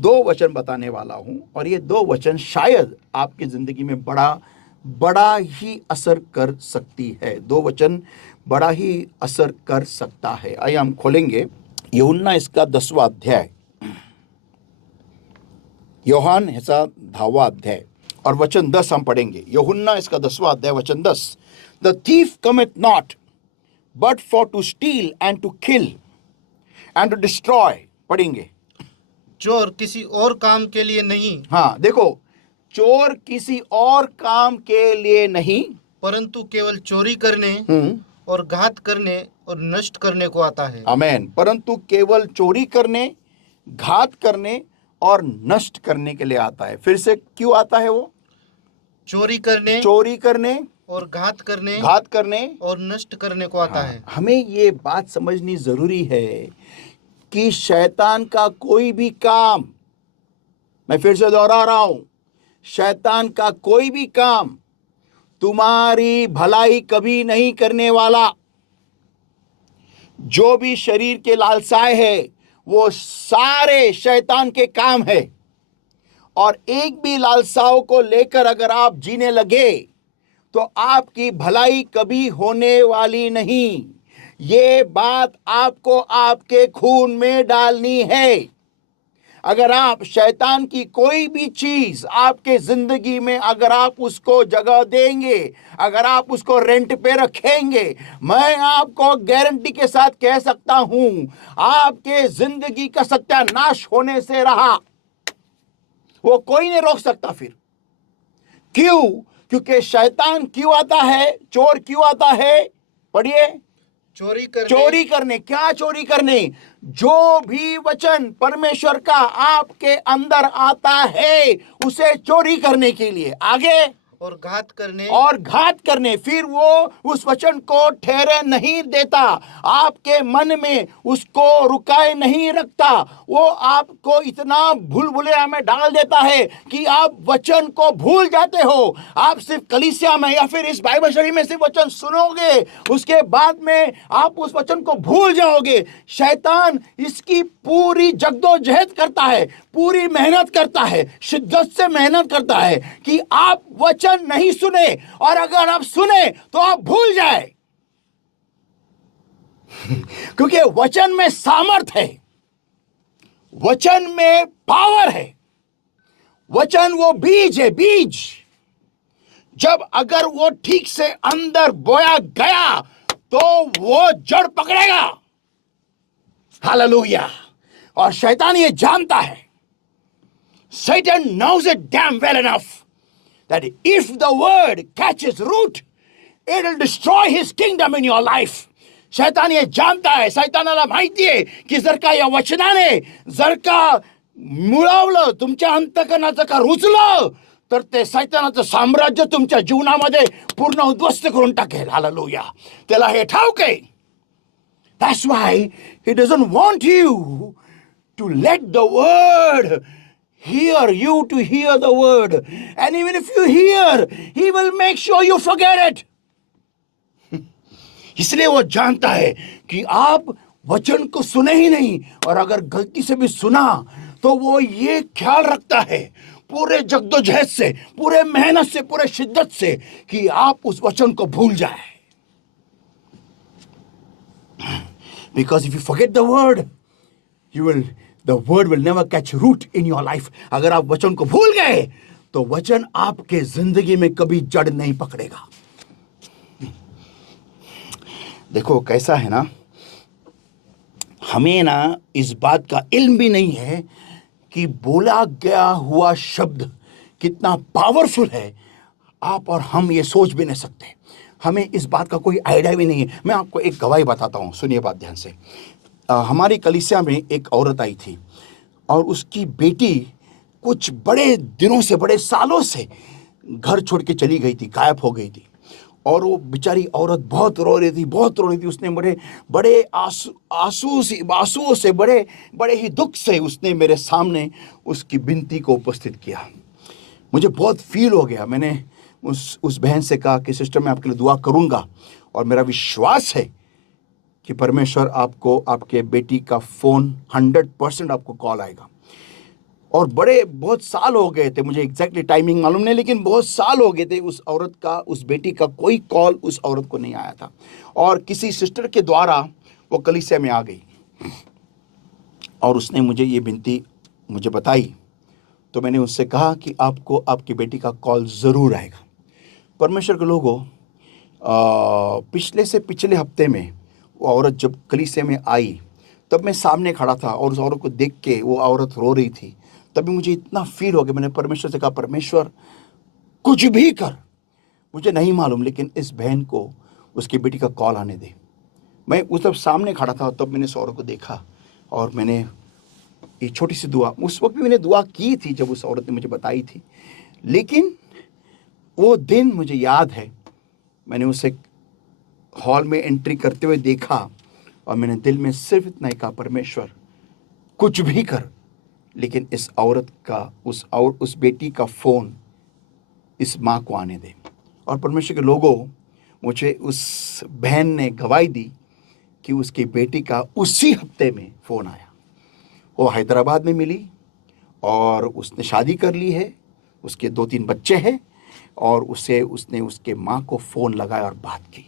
2 वचन बताने वाला हूं और ये 2 वचन शायद आपकी जिंदगी में बड़ा ही असर कर सकती है। 2 वचन बड़ा ही असर कर सकता है। आइए हम खोलेंगे यूहन्ना इसका 10वां अध्याय, यूहन्ना इसका 10वां अध्याय और वचन 10 हम पढ़ेंगे। यूहन्ना इसका 10वां अध्याय वचन 10, the thief cometh not but for to steal and to kill and to destroy. पढ़ेंगे, चोर किसी और काम के लिए नहीं, हाँ देखो, चोर किसी और काम के लिए नहीं, परंतु केवल चोरी करने और घात करने और नष्ट करने को आता है। आमेन। परंतु केवल चोरी करने, घात करने और नष्ट करने के लिए आता है। फिर से क्यों आता है वो? चोरी करने और घात करने और नष्ट करने को आता है। हमें ये बात समझनी जरूरी है कि शैतान का कोई भी काम, मैं फिर से दोहरा रहा हूं, शैतान का कोई भी काम तुम्हारी भलाई कभी नहीं करने वाला। जो भी शरीर के लालसाएं है वो सारे शैतान के काम है, और एक भी लालसाओं को लेकर अगर आप जीने लगे तो आपकी भलाई कभी होने वाली नहीं। ये बात आपको आपके खून में डालनी है। अगर आप शैतान की कोई भी चीज आपके जिंदगी में अगर आप उसको जगह देंगे, अगर आप उसको रेंट पे रखेंगे, मैं आपको गारंटी के साथ कह सकता हूं, आपके जिंदगी का सत्यानाश होने से रहा वो कोई नहीं रोक सकता। फिर क्यों? क्योंकि शैतान क्यों आता है, चोर क्यों आता है? पढ़िए, चोरी करने। क्या चोरी करने? जो भी वचन परमेश्वर का आपके अंदर आता है उसे चोरी करने के लिए। आगे, और घात करने। फिर वो उस वचन को ठहरे नहीं देता, आपके मन में उसको रुकाए नहीं रखता, वो आपको इतना भूलभुलैया में डाल देता है कि आप वचन को भूल जाते हो। आप सिर्फ कलीसिया में या फिर इस बाइबल स्टडी में सिर्फ वचन सुनोगे, उसके बाद में आप उस वचन को भूल जाओगे। शैतान इसकी पूरी जद्दोजहद करता है, पूरी मेहनत करता है, शिद्दत से मेहनत करता है कि आप वचन नहीं सुने, और अगर आप सुने तो आप भूल जाए। क्योंकि वचन में सामर्थ है, वचन में पावर है। वचन वो बीज है, बीज जब अगर वो ठीक से अंदर बोया गया तो वो जड़ पकड़ेगा। हालेलुया। और शैतान ये जानता है, Satan knows it damn well enough that if the word catches root, it will destroy his kingdom in your life. शैतान हे जानता आहे, शैतानाला माहिती आहे की जर का या वचनाने जर का मुळावलं, तुमच्या अंतकरणाचं का रुचलं, तर ते शैतानाचं साम्राज्य तुमच्या जीवनामध्ये पूर्ण उद्ध्वस्त करून टाकेल. हालेलुया. त्याला हे ठाऊक आहे. That's why he doesn't want you to let the word hear you, to hear the word. And even if you hear, he will make sure you forget it. इसलिए वो जानता है कि आप वचन को सुने ही नहीं, और अगर गलती से भी सुना तो वो ये ख्याल रखता है पूरे जद्दोजहद से, पूरे मेहनत से, पूरे शिद्दत से कि आप उस वचन को भूल जाए. Because if you forget the word, the word will never catch root in your life. अगर आप वचन को भूल गए तो वचन आपके जिंदगी में कभी जड़ नहीं पकड़ेगा. देखो कैसा है ना, हमें ना इस बात का इल्म भी नहीं है कि बोला गया हुआ शब्द कितना पावरफुल है. आप और हम ये सोच भी नहीं सकते. हमें इस बात का कोई आइडिया भी नहीं है. मैं आपको एक गवाही बताता हूँ, सुनिए बात ध्यान से. हमारी कलीसिया में एक औरत आई थी और उसकी बेटी कुछ बड़े दिनों से, बड़े सालों से घर छोड़ के चली गई थी, गायब हो गई थी. और वो बेचारी औरत बहुत रो रही थी, बहुत रो रही थी. उसने बड़े आंसुओं से, बड़े ही दुख से उसने मेरे सामने उसकी विनती को उपस्थित किया. मुझे बहुत फील हो गया. मैंने उस बहन से कहा कि सिस्टर, मैं आपके लिए दुआ करूंगा और मेरा विश्वास है कि परमेश्वर आपको, आपके बेटी का फ़ोन 100% आपको कॉल आएगा. और बहुत साल हो गए थे, मुझे एग्जैक्टली टाइमिंग मालूम नहीं, लेकिन बहुत साल हो गए थे उस औरत का, उस बेटी का कोई कॉल उस औरत को नहीं आया था. और किसी सिस्टर के द्वारा वो कलीसिया में आ गई और उसने मुझे ये विनती मुझे बताई. तो मैंने उससे कहा कि आपको आपकी बेटी का कॉल ज़रूर आएगा. परमेश्वर के लोगों, पिछले हफ्ते में वो औरत जब कलीसिया में आई तब मैं सामने खड़ा था और उस औरत को देख के वो औरत रो रही थी. तभी मुझे इतना फील हो गया. मैंने परमेश्वर से कहा, परमेश्वर कुछ भी कर, मुझे नहीं मालूम, लेकिन इस बहन को उसकी बेटी का कॉल आने दे. मैं उस तब सामने खड़ा था, तब मैंने उस औरत को देखा और मैंने एक छोटी सी दुआ, उस वक्त भी मैंने दुआ की थी जब उस औरत ने मुझे बताई थी. लेकिन वो दिन मुझे याद है, मैंने उसे हॉल में एंट्री करते हुए देखा और मैंने दिल में सिर्फ इतना ही कहा, परमेश्वर कुछ भी कर, लेकिन इस औरत का, उस बेटी का फ़ोन इस माँ को आने दे. और परमेश्वर के लोगों, मुझे उस बहन ने गवाही दी कि उसकी बेटी का उसी हफ्ते में फ़ोन आया. वो हैदराबाद में मिली और उसने शादी कर ली है, उसके 2-3 बच्चे हैं, और उसने उसके माँ को फ़ोन लगाया और बात की.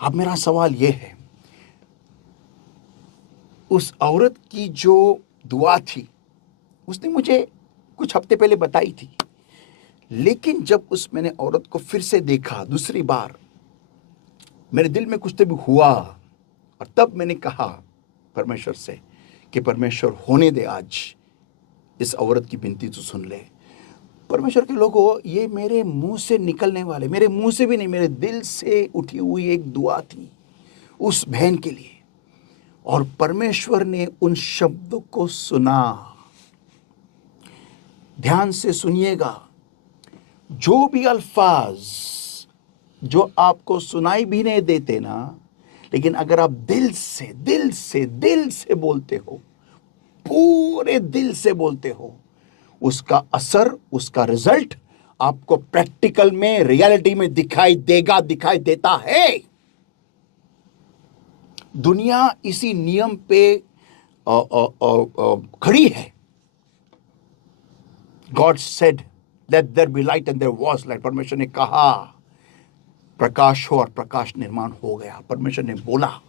अब मेरा सवाल ये है, उस औरत की जो दुआ थी उसने मुझे कुछ हफ्ते पहले बताई थी, लेकिन जब मैंने औरत को फिर से देखा दूसरी बार, मेरे दिल में कुछ तो भी हुआ. और तब मैंने कहा परमेश्वर से कि परमेश्वर होने दे, आज इस औरत की विनती तो सुन ले. परमेश्वर के लोगों, ये मेरे मुंह से निकलने वाले, मेरे मुंह से भी नहीं, मेरे दिल से उठी हुई एक दुआ थी उस बहन के लिए. और परमेश्वर ने उन शब्दों को सुना. ध्यान से सुनिएगा, जो भी अल्फाज जो आपको सुनाई भी नहीं देते ना, लेकिन अगर आप दिल से बोलते हो, पूरे दिल से बोलते हो, उसका असर, उसका रिजल्ट आपको प्रैक्टिकल में, रियलिटी में दिखाई देता है. दुनिया इसी नियम पे खड़ी है. God said let there be light and there was light. परमेश्वर ने कहा प्रकाश हो और प्रकाश निर्माण हो गया. परमेश्वर ने बोला.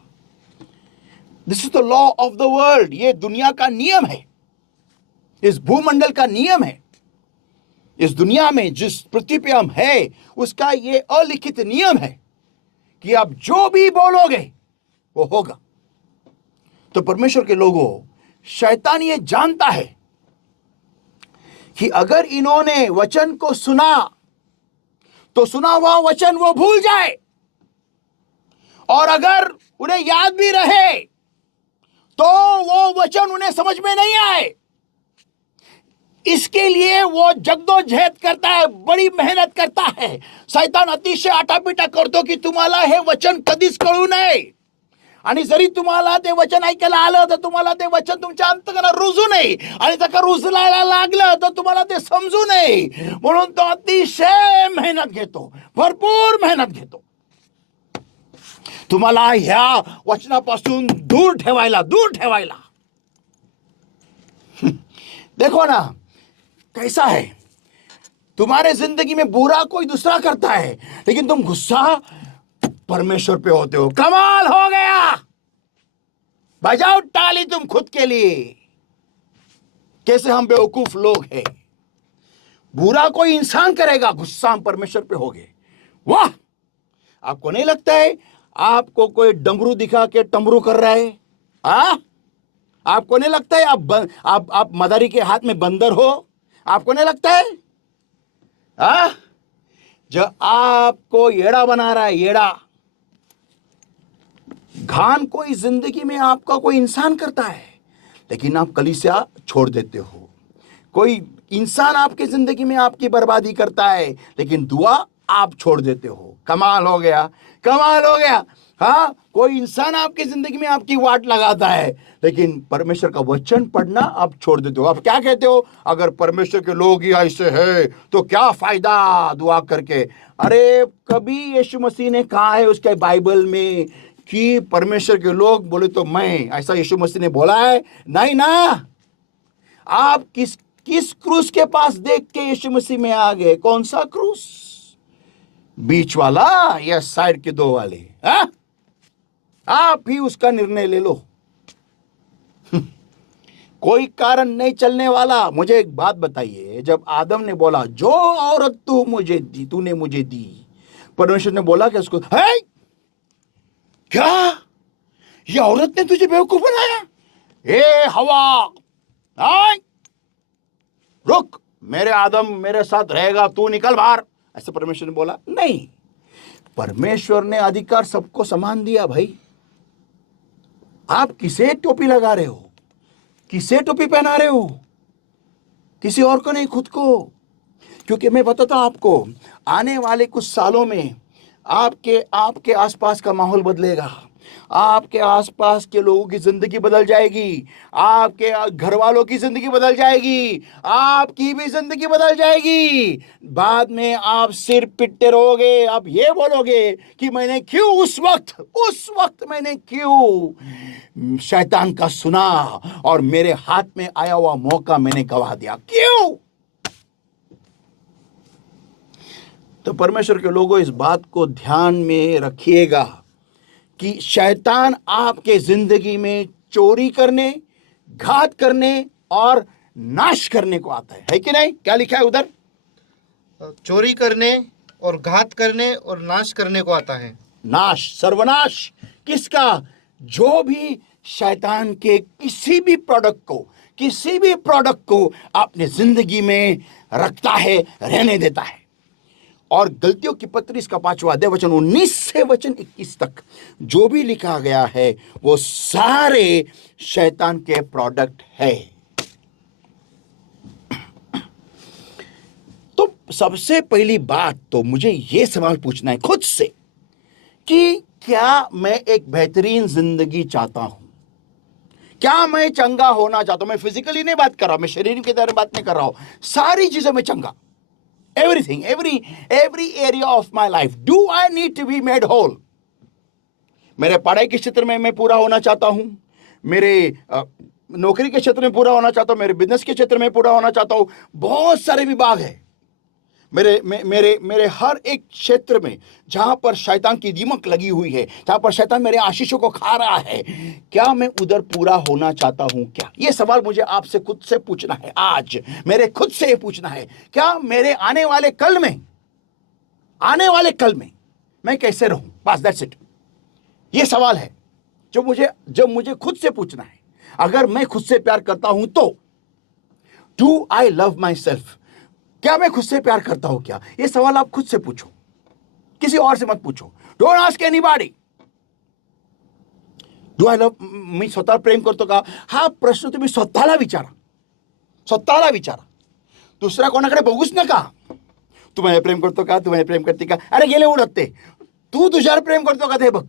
This is the law of the world. ये दुनिया का नियम है, इस भूमंडल का नियम है. इस दुनिया में जिस पृथ्वी पे हम है, उसका ये अलिखित नियम है कि आप जो भी बोलोगे वो होगा. तो परमेश्वर के लोगों, शैतान ये जानता है कि अगर इन्होंने वचन को सुना तो सुना हुआ वचन वो भूल जाए और अगर उन्हें याद भी रहे तो वो वचन उन्हें समझ में नहीं आए। इसके लिए वो जगदोजहद करता है, बड़ी मेहनत करता है। शैतान अतिशय आटापिटा करतो की तुम्हाला हे वचन कधीच कळू नये, आणि जरी तुम्हाला ते वचन ऐकायला आलं तर तुम्हाला ते वचन तुमच्या अंतःकरणात रुजू नये, आणि जर का रुजलायला लागलं तर तुम्हाला ते समजू नये, म्हणून तो अतिशय मेहनत घेतो, भरपूर मेहनत घेतो तुम्हाला ह्या वचनापासून दूर ठेवायला। देखो ना कैसा है, तुम्हारे जिंदगी में बुरा कोई दूसरा करता है लेकिन तुम गुस्सा परमेश्वर पे होते हो। कमाल हो गया, बजाओ ताली तुम खुद के लिए। कैसे हम बेवकूफ लोग हैं। बुरा कोई इंसान करेगा, गुस्सा हम परमेश्वर पे हो गए। वाह, आपको नहीं लगता है आपको कोई डमरू दिखा के टमरू कर रहा है? आपको नहीं लगता है आप मदारी के हाथ में बंदर हो? आपको नहीं लगता है? जो आपको येड़ा बना रहा है, येड़ा। घान कोई जिंदगी में आपका कोई इंसान करता है लेकिन आप कलीसिया छोड़ देते हो। कोई इंसान आपकी जिंदगी में आपकी बर्बादी करता है लेकिन दुआ आप छोड़ देते हो। कमाल हो गया, कमाल हो गया। हाँ, कोई इंसान आपकी जिंदगी में आपकी वाट लगाता है लेकिन परमेश्वर का वचन पढ़ना आप छोड़ देते हो। आप क्या कहते हो, अगर परमेश्वर के लोग ही ऐसे हैं तो क्या फायदा दुआ करके। अरे कभी यीशु मसीह ने कहा है उसके बाइबल में कि परमेश्वर के लोग बोले तो मैं, ऐसा यीशु मसीह ने बोला है? नहीं ना। आप किस क्रूस के पास देख के यीशु मसीह में आ गए? कौन सा क्रूस, बीच वाला या साइड के दो वाले? आप ही उसका निर्णय ले लो। कोई कारण नहीं चलने वाला। मुझे एक बात बताइए, जब आदम ने बोला जो औरत तूने मुझे दी, परमेश्वर ने बोला कि उसको, है क्या ये औरत ने तुझे बेवकूफ बनाया? ए हवा, रुक, मेरे आदम मेरे साथ रहेगा, तू निकल बाहर, ऐसे परमेश्वर ने बोला? नहीं, परमेश्वर ने अधिकार सबको समान दिया। भाई आप किसे टोपी लगा रहे हो, किसे टोपी पहना रहे हो? किसी और को नहीं, खुद को। क्योंकि मैं बताता हूं आपको, आने वाले कुछ सालों में आपके आसपास का माहौल बदलेगा। आपके आसपास के लोगों की जिंदगी बदल जाएगी, आपके घर वालों की जिंदगी बदल जाएगी, आपकी भी जिंदगी बदल जाएगी। बाद में आप सिर पिटते रहोगे, आप ये बोलोगे कि मैंने क्यों उस वक्त मैंने क्यों शैतान का सुना और मेरे हाथ में आया हुआ मौका मैंने गवा दिया, क्यों? तो परमेश्वर के लोगों, इस बात को ध्यान में रखिएगा कि शैतान आपके जिंदगी में चोरी करने, घात करने और नाश करने को आता है कि नहीं? क्या लिखा है उधर? चोरी करने और घात करने और नाश करने को आता है। नाश, सर्वनाश किसका? जो भी शैतान के किसी भी प्रोडक्ट को अपने जिंदगी में रखता है, रहने देता है। और गलतियों की पत्री इसका 5वां अध्याय वचन 19 से वचन 21 तक जो भी लिखा गया है वो सारे शैतान के प्रोडक्ट है। तो सबसे पहली बात तो मुझे ये सवाल पूछना है खुद से कि क्या मैं एक बेहतरीन जिंदगी चाहता हूं? क्या मैं चंगा होना चाहता हूं? मैं फिजिकली नहीं बात कर रहा हूं, मैं शरीर के बारे में बात नहीं कर रहा हूं, सारी चीजें में चंगा। Everything, every area of my life. Do I need to be made whole? मेरे पढ़ाई के क्षेत्र में मैं पूरा होना चाहता हूं, मेरे नौकरी के क्षेत्र में पूरा होना चाहता हूं, मेरे बिजनेस के क्षेत्र में पूरा होना चाहता हूं। बहुत सारे विभाग है मेरे हर एक क्षेत्र में जहां पर शैतान की दीमक लगी हुई है, जहां पर शैतान मेरे आशीषों को खा रहा है, क्या मैं उधर पूरा होना चाहता हूं? क्या ये सवाल मुझे आपसे खुद से पूछना है। आज मेरे खुद से ये पूछना है, क्या मेरे आने वाले कल में मैं कैसे रहूं? बस दैट्स इट। ये सवाल है जो मुझे खुद से पूछना है। अगर मैं खुद से प्यार करता हूं तो do I love my self? क्या मैं खुद से प्यार करता हूं? क्या ये सवाल आप खुद से पूछो, किसी और से मत पूछो। Don't ask anybody. Do I love, मी स्वतःला प्रेम करतो का? हा प्रश्न तुम्ही स्वतःला विचारा. दुसऱ्या कोणाकडे बघूच नका. तू माझ्या प्रेम करतो का? तू माझ्या प्रेम करते का? अरे गेले उडत ते. तू तुझ्यावर प्रेम करतो का ते बघ.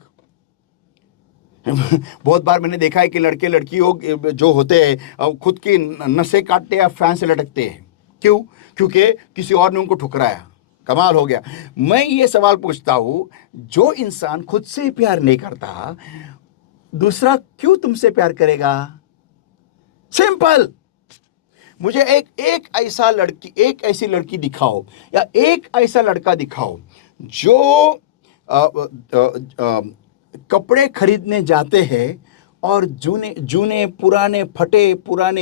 बहुत बार मैंने देखा है कि लड़के लड़कियों जो होते हैं खुद की नसें काटते या फैन से लटकते हैं. क्यों? क्योंकि किसी और ने उनको ठुकराया. कमाल हो गया. मैं ये सवाल पूछता हूं, जो इंसान खुद से प्यार नहीं करता, दूसरा क्यों तुमसे प्यार करेगा? सिंपल. मुझे एक ऐसी लड़की दिखाओ या एक ऐसा लड़का दिखाओ जो कपड़े खरीदने जाते हैं और जूने पुराने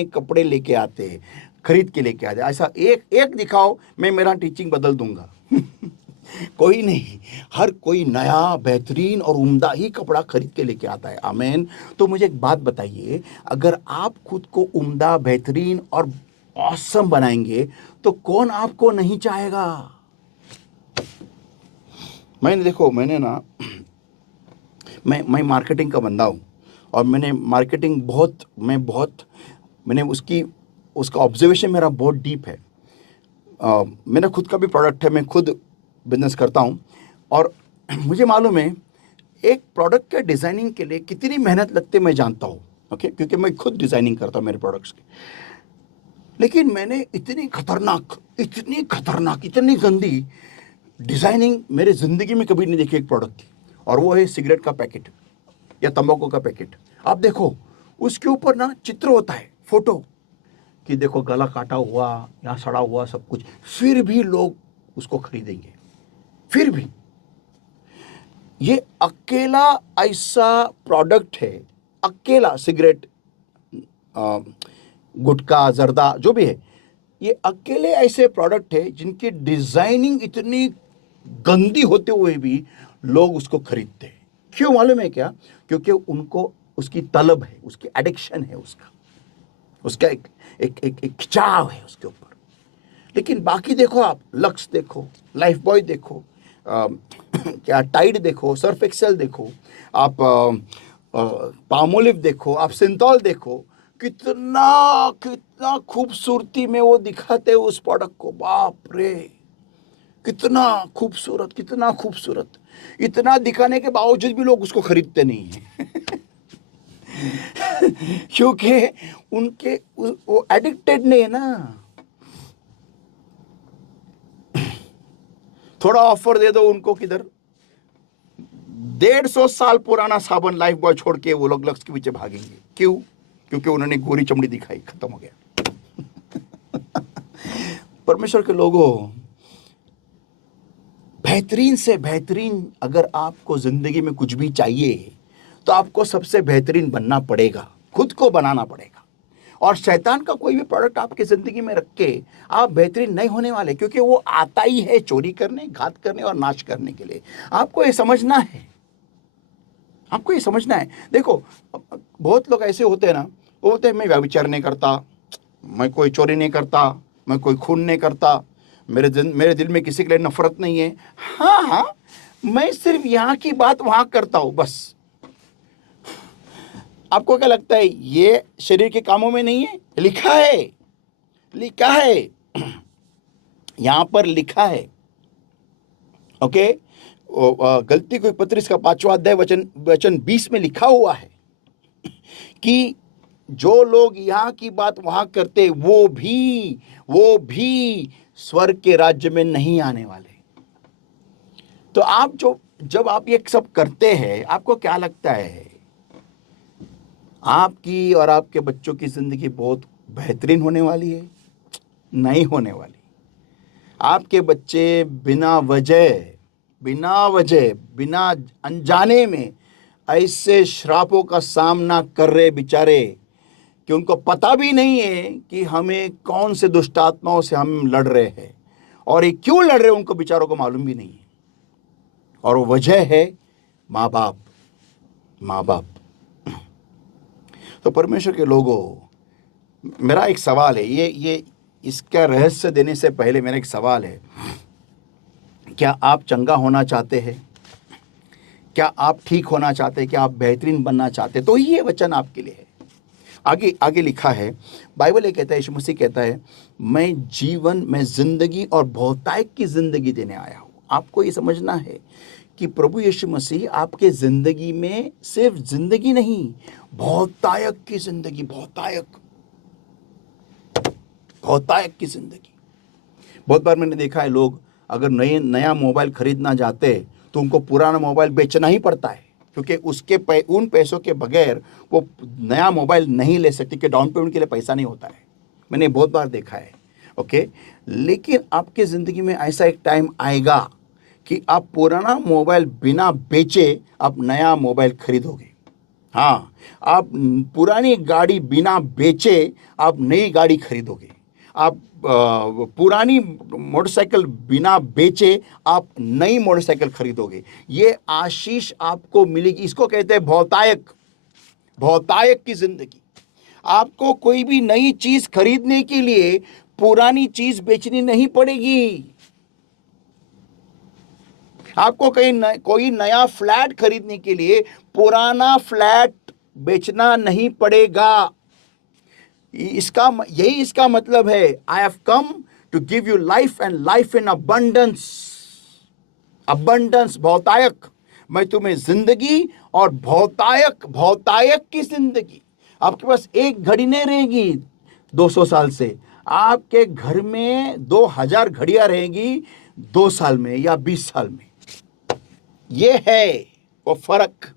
कपड़े लेके आते हैं, खरीद के लेके आते हैं. ऐसा एक दिखाओ, मैं मेरा टीचिंग बदल दूंगा. कोई नहीं, हर कोई नया बेहतरीन और उम्दा ही कपड़ा खरीद के लेके आता है. आमीन. तो मुझे एक बात बताइए, अगर आप खुद को उम्दा, बेहतरीन और ऑसम बनाएंगे तो कौन आपको नहीं चाहेगा? मैंने ना, मैं मार्केटिंग का बंदा हूँ और मैंने मार्केटिंग मैंने उसका ऑब्जर्वेशन मेरा बहुत डीप है. मेरा खुद का भी प्रोडक्ट है, मैं खुद बिजनेस करता हूँ और मुझे मालूम है एक प्रोडक्ट के डिज़ाइनिंग के लिए कितनी मेहनत लगती है, मैं जानता हूँ. ओके, क्योंकि मैं खुद डिज़ाइनिंग करता हूँ मेरे प्रोडक्ट्स की. लेकिन मैंने इतनी खतरनाक, इतनी गंदी डिज़ाइनिंग मेरे ज़िंदगी में कभी नहीं देखी एक प्रोडक्ट की, और वो है सिगरेट का पैकेट या तंबाकू का पैकेट. आप देखो, उसके ऊपर ना चित्र होता है, फोटो, कि देखो गला काटा हुआ, यहाँ सड़ा हुआ, सब कुछ. फिर भी लोग उसको खरीदेंगे. फिर भी ये अकेला ऐसा प्रोडक्ट है, अकेला सिगरेट, गुटखा, जर्दा, जो भी है, ये अकेले ऐसे प्रोडक्ट है जिनकी डिजाइनिंग इतनी गंदी होते हुए भी लोग उसको खरीदते हैं. क्यों मालूम है क्या? क्योंकि उनको उसकी तलब है, उसकी एडिक्शन है, उसका एक खिंचाव है उसके ऊपर. लेकिन बाकी देखो, आप लक्स देखो, लाइफ बॉय देखो, क्या टाइड देखो, सर्फ एक्सेल देखो, आप पामोलिव देखो, आप सिंथॉल देखो, कितना खूबसूरती में वो दिखाते हैं उस प्रोडक्ट को. बाप रे, कितना खूबसूरत. इतना दिखाने के बावजूद भी लोग उसको खरीदते नहीं हैं. क्योंकि उनके वो एडिक्टेड नहीं है ना. थोड़ा ऑफर दे दो उनको, किधर 150 साल पुराना साबुन लाइफ बॉय छोड़ के वो लोग लक्स के पीछे भागेंगे. क्यों? क्योंकि उन्होंने गोरी चमड़ी दिखाई, खत्म हो गया. परमेश्वर के लोगों, बेहतरीन से बेहतरीन अगर आपको जिंदगी में कुछ भी चाहिए तो आपको सबसे बेहतरीन बनना पड़ेगा, खुद को बनाना पड़ेगा. और शैतान का कोई भी प्रोडक्ट आपकी जिंदगी में रख के आप बेहतरीन नहीं होने वाले, क्योंकि वो आता ही है चोरी करने, घात करने और नाश करने के लिए. आपको ये समझना है. देखो, बहुत लोग ऐसे होते हैं ना, वो बोलते हैं मैं व्यभिचार नहीं करता, मैं कोई चोरी नहीं करता, मैं कोई खून नहीं करता, मेरे दिल में किसी के लिए नफरत नहीं है. हाँ, मैं सिर्फ यहाँ की बात वहाँ करता हूँ, बस. आपको क्या लगता है ये शरीर के कामों में नहीं है? लिखा है, यहां पर लिखा है. ओके, गलती कोई 35 का 5वां अध्याय वचन 20 में लिखा हुआ है कि जो लोग यहाँ की बात वहां करते वो भी स्वर्ग के राज्य में नहीं आने वाले. तो आप जब आप ये सब करते हैं, आपको क्या लगता है आपकी और आपके बच्चों की जिंदगी बहुत बेहतरीन होने वाली है? नहीं होने वाली. आपके बच्चे बिना अनजाने में ऐसे श्रापों का सामना कर रहे बेचारे कि उनको पता भी नहीं है कि हमें कौन से दुष्ट आत्माओं से हम लड़ रहे हैं, और ये क्यों लड़ रहे हैं उनको बेचारों को मालूम भी नहीं है. और वो वजह है माँ बाप. तो परमेश्वर के लोगों, मेरा एक सवाल है, ये इसका रहस्य देने से पहले मेरा एक सवाल है. क्या आप चंगा होना चाहते हैं? क्या आप ठीक होना चाहते हैं? क्या आप बेहतरीन बनना चाहते हैं? तो ये वचन आपके लिए है। आगे आगे लिखा है, बाइबल ये कहता है, यीशु मसीह कहता है, मैं जिंदगी और बहुतायत की जिंदगी देने आया हूँ। आपको ये समझना है कि प्रभु यीशु मसीह आपके जिंदगी में सिर्फ जिंदगी नहीं, बहुतायत की जिंदगी, बहुतायत की जिंदगी। बहुत बार मैंने देखा है, लोग अगर नया मोबाइल खरीदना चाहते तो उनको पुराना मोबाइल बेचना ही पड़ता है, क्योंकि उन पैसों के बगैर वो नया मोबाइल नहीं ले सकते, कि डाउन पेमेंट के लिए पैसा नहीं होता है। मैंने बहुत बार देखा है। ओके, लेकिन आपके ज़िंदगी में ऐसा एक टाइम आएगा कि आप पुराना मोबाइल बिना बेचे आप नया मोबाइल खरीदोगे। हाँ, आप पुरानी गाड़ी बिना बेचे आप नई गाड़ी खरीदोगे। आप पुरानी मोटरसाइकिल बिना बेचे आप नई मोटरसाइकिल खरीदोगे। ये आशीष आपको मिलेगी। इसको कहते हैं बहुतायत की जिंदगी। आपको कोई भी नई चीज खरीदने के लिए पुरानी चीज बेचनी नहीं पड़ेगी। आपको कोई नया फ्लैट खरीदने के लिए पुराना फ्लैट बेचना नहीं पड़ेगा। इसका मतलब है, I have come to give you life and life in abundance. बहुतायत। मैं तुम्हें जिंदगी और बहुतायत की जिंदगी। आपके पास एक घड़ी नहीं रहेगी 200 साल से, आपके घर में 2000 घड़ियां रहेंगी 2 साल में या 20 साल में। ये है वो फर्क।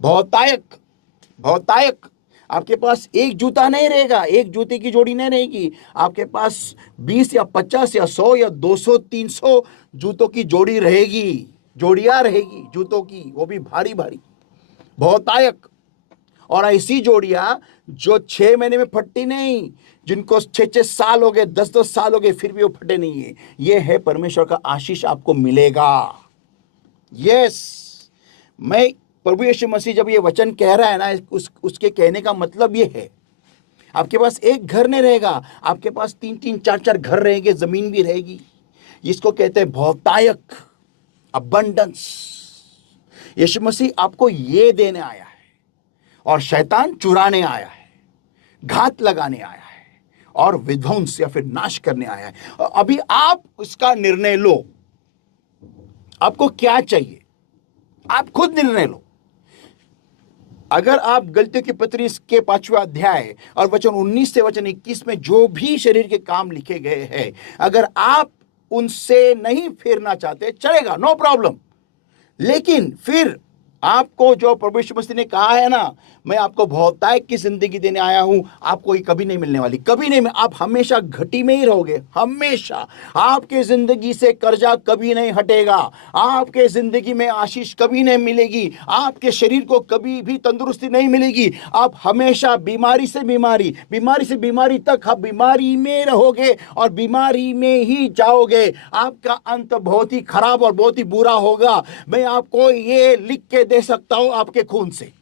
बहुतायत। आपके पास एक जूता नहीं रहेगा, एक जूते की जोड़ी नहीं रहेगी। आपके पास 20 या 50 या 100 या 200 300 जूतों की जोड़ी रहेगी, जोड़ियां रहेगी जूतों की, वो भी भारी भारी। बहुतायत। और ऐसी जोड़ियां जो 6 महीने में फटती नहीं, जिनको 6 साल हो गए, 10 साल हो गए, फिर भी वो फटे नहीं है। ये है परमेश्वर का आशीष आपको मिलेगा। यस, मैं प्रभु यीशु मसीह जब ये वचन कह रहा है ना, उसके कहने का मतलब ये है, आपके पास एक घर नहीं रहेगा, आपके पास 3-3 4-4 घर रहेंगे, जमीन भी रहेगी। इसको कहते हैं बहुतायत, अबंडेंस। यीशु मसीह आपको ये देने आया है, और शैतान चुराने आया है, घात लगाने आया है, और विध्वंस या फिर नाश करने आया है। अभी आप इसका निर्णय लो, आपको क्या चाहिए, आप खुद निर्णय लो। अगर आप गलतियों की पत्री के 5वां अध्याय और वचन 19 से वचन 21 में जो भी शरीर के काम लिखे गए हैं, अगर आप उनसे नहीं फेरना चाहते, चलेगा, नो प्रॉब्लम। लेकिन फिर आपको जो प्रभु यीशु मसीह ने कहा है ना, मैं आपको बहुतायत की जिंदगी देने आया हूं, आपको ये कभी नहीं मिलने वाली, कभी नहीं। आप हमेशा घटी में ही रहोगे, हमेशा। आपके जिंदगी से कर्जा कभी नहीं हटेगा, आपके जिंदगी में आशीष कभी नहीं मिलेगी, आपके शरीर को कभी भी तंदुरुस्ती नहीं मिलेगी। आप हमेशा बीमारी से बीमारी तक आप बीमारी में रहोगे और बीमारी में ही जाओगे। आपका अंत बहुत ही खराब और बहुत ही बुरा होगा। मैं आपको ये लिख के दे सकता हूं आपके खून से।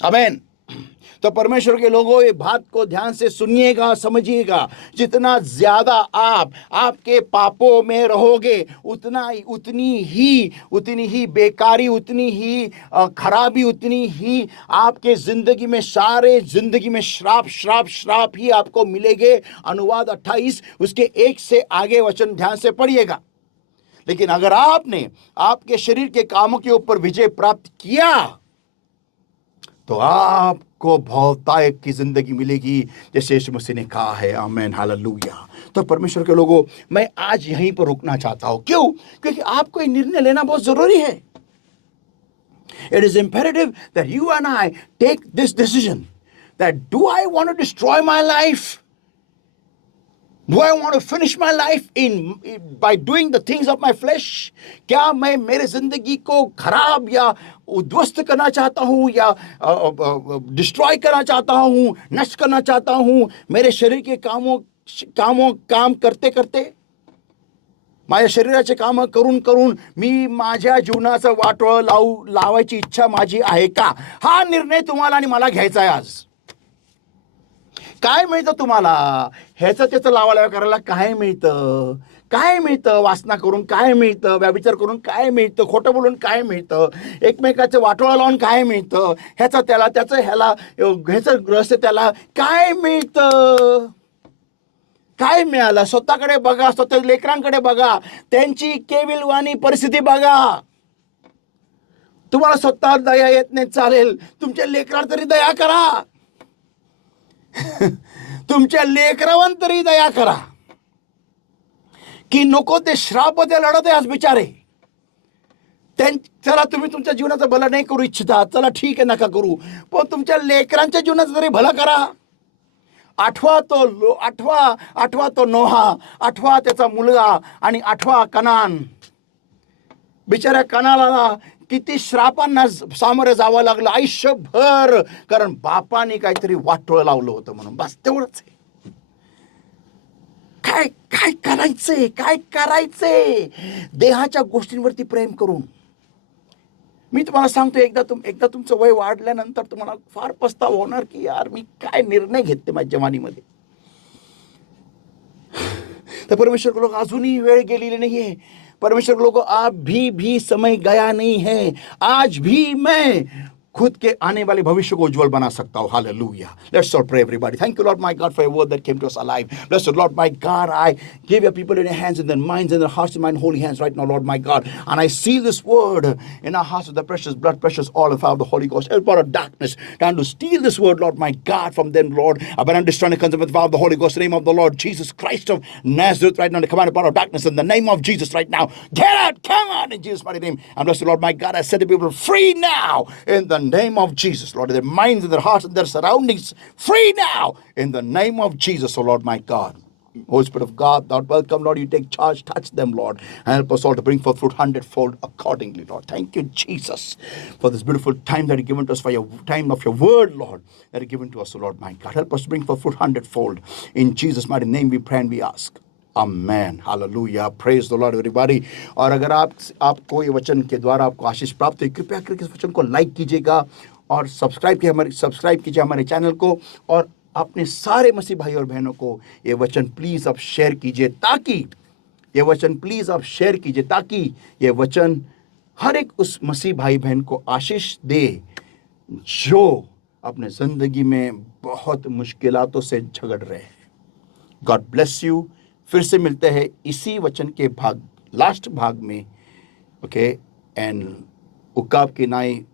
आमीन। तो परमेश्वर के लोगों, ये बात को ध्यान से सुनिएगा, समझिएगा। जितना ज्यादा आप आपके पापों में रहोगे, उतनी ही बेकारी, उतनी ही खराबी, उतनी ही आपके जिंदगी में, सारे जिंदगी में श्राप ही आपको मिलेंगे। अनुवाद 28 उसके 1 से आगे वचन ध्यान से पढ़िएगा। लेकिन अगर आपने आपके शरीर के कामों के ऊपर विजय प्राप्त किया, तो आपको बहुतायत की जिंदगी मिलेगी, जैसे यीशु मसीह ने कहा है। आमीन, हालेलुया। तो परमेश्वर के लोगों, मैं आज यहीं पर रुकना चाहता हूं। क्यों? क्योंकि आपको ये निर्णय लेना बहुत जरूरी है। It is imperative that you and I take this decision, that do I want to destroy my life? Do I want to finish my life by doing the things of my flesh? क्या मैं मेरे जिंदगी को खराब या उद्ध्वस्त करना चाहता हूँ, या डिस्ट्रॉय करना चाहता हूँ, नष्ट करना चाहता हूँ मेरे शरीर के काम करते करते? माझ्या शरीराचे काम करून मी माझ्या जीवनाचं वाटोळं लावायची इच्छा माझी आहे का? हा निर्णय तुम्हाला आणि मला घ्यायचा आहे आज. काय मिळतं तुम्हाला? ह्याचं त्याचं लावालावा करायला काय मिळतं? काय मिळतं? वासना करून काय मिळतं? व्यभिचार करून काय मिळतं? खोटं बोलून काय मिळतं? एकमेकाचं वाटोळं लावून काय मिळतं? ह्याचं त्याला, त्याचं ह्याला, ह्याचं ग्रस्त त्याला काय मिळतं? काय मिळालं? स्वतःकडे बघा, स्वतः लेकरांकडे बघा, त्यांची केविलवाणी परिस्थिती बघा. तुम्हाला स्वतः दया येत नाही चालेल, तुमच्या लेकरावर तरी दया करा. तुमच्या लेकरावर तरी दया करा, की नको ते श्राप ते लढत आहे आज बिचारे. चला तुम्ही तुमच्या जीवनाचं भलं नाही करू इच्छिता, चला ठीक आहे, नका करू, पण तुमच्या लेकरांच्या जीवनाचं तरी भलं करा. आठवा तो नोहा, आठवा त्याचा मुलगा, आणि आठवा कनान. बिचाऱ्या कनाला किती श्रापांना सामोरं जावं लागलं आयुष्यभर, कारण बापाने काहीतरी वाटोळं लावलं होतं म्हणून. बस तेवढंच आहे. काय काय करायचंय? काय करायचंय? देहाच्या गोष्टींवरती प्रेम करून. मी तुम्हाला सांगतो, एकदा तुमचं वय वाढल्यानंतर तुम्हाला फार पस्तावा होणार की यार मी काय निर्णय घेतले माझ्या जवानीमध्ये. तर परमेश्वर को लोग अजूनही वेळ गेलेली नाहीये. परमेश्वर को लोग अभी भी समय गया नहीं है. आज भी मैं खुद के आने वाले भविष्य को उज्जवल बना सकता हूँ. Hallelujah. Let's all pray everybody. Thank you Lord my God for your word that came to us alive. Blessed Lord my God, I give your people in your hands, in their minds, in their hearts, in my holy hands right now, Lord my God. And I seal this word in our hearts with the precious blood, precious oil and fire of the Holy Ghost. Every part of darkness trying to steal this word, Lord my God, from them, Lord. I bind and destroy and consume with the fire of the Holy Ghost, in the name of the Lord Jesus Christ of Nazareth right now. The command part of darkness in the name of Jesus right now. Get out, come on in Jesus' mighty name. And blessed Lord my God, I set the people free now in the name of Jesus. Lord, their minds and their hearts and their surroundings free now in the name of Jesus, oh Lord my God. Holy Spirit of God, thou welcome, Lord. You take charge, touch them, Lord, and help us all to bring forth fruit 100-fold accordingly, Lord. Thank you, Jesus, for this beautiful time that you've given to us, for your time of your word, Lord, that you've given to us, oh Lord my God. Help us to bring forth fruit 100-fold. In Jesus' mighty name we pray and we ask. Amen. Hallelujah. Praise the Lord everybody. और अगर आपको ये वचन के द्वारा आपको आशीष प्राप्त हुई, कृपया करके इस वचन को लाइक कीजिएगा और सब्सक्राइब कीजिए हमारे चैनल को, और अपने सारे मसीह भाई और बहनों को ये वचन प्लीज़ आप शेयर कीजिए, ताकि ये वचन हर एक उस मसीह भाई बहन को आशीष दे जो अपने ज़िंदगी में बहुत मुश्किलातों से झगड़ रहे हैं. God bless you. फिर से मिलते हैं इसी वचन के लास्ट भाग में. ओके, एंड उकाब की नाई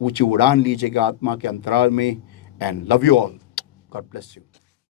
ऊंची उड़ान लीजिएगा आत्मा के अंतराल में. And love you all. God bless you.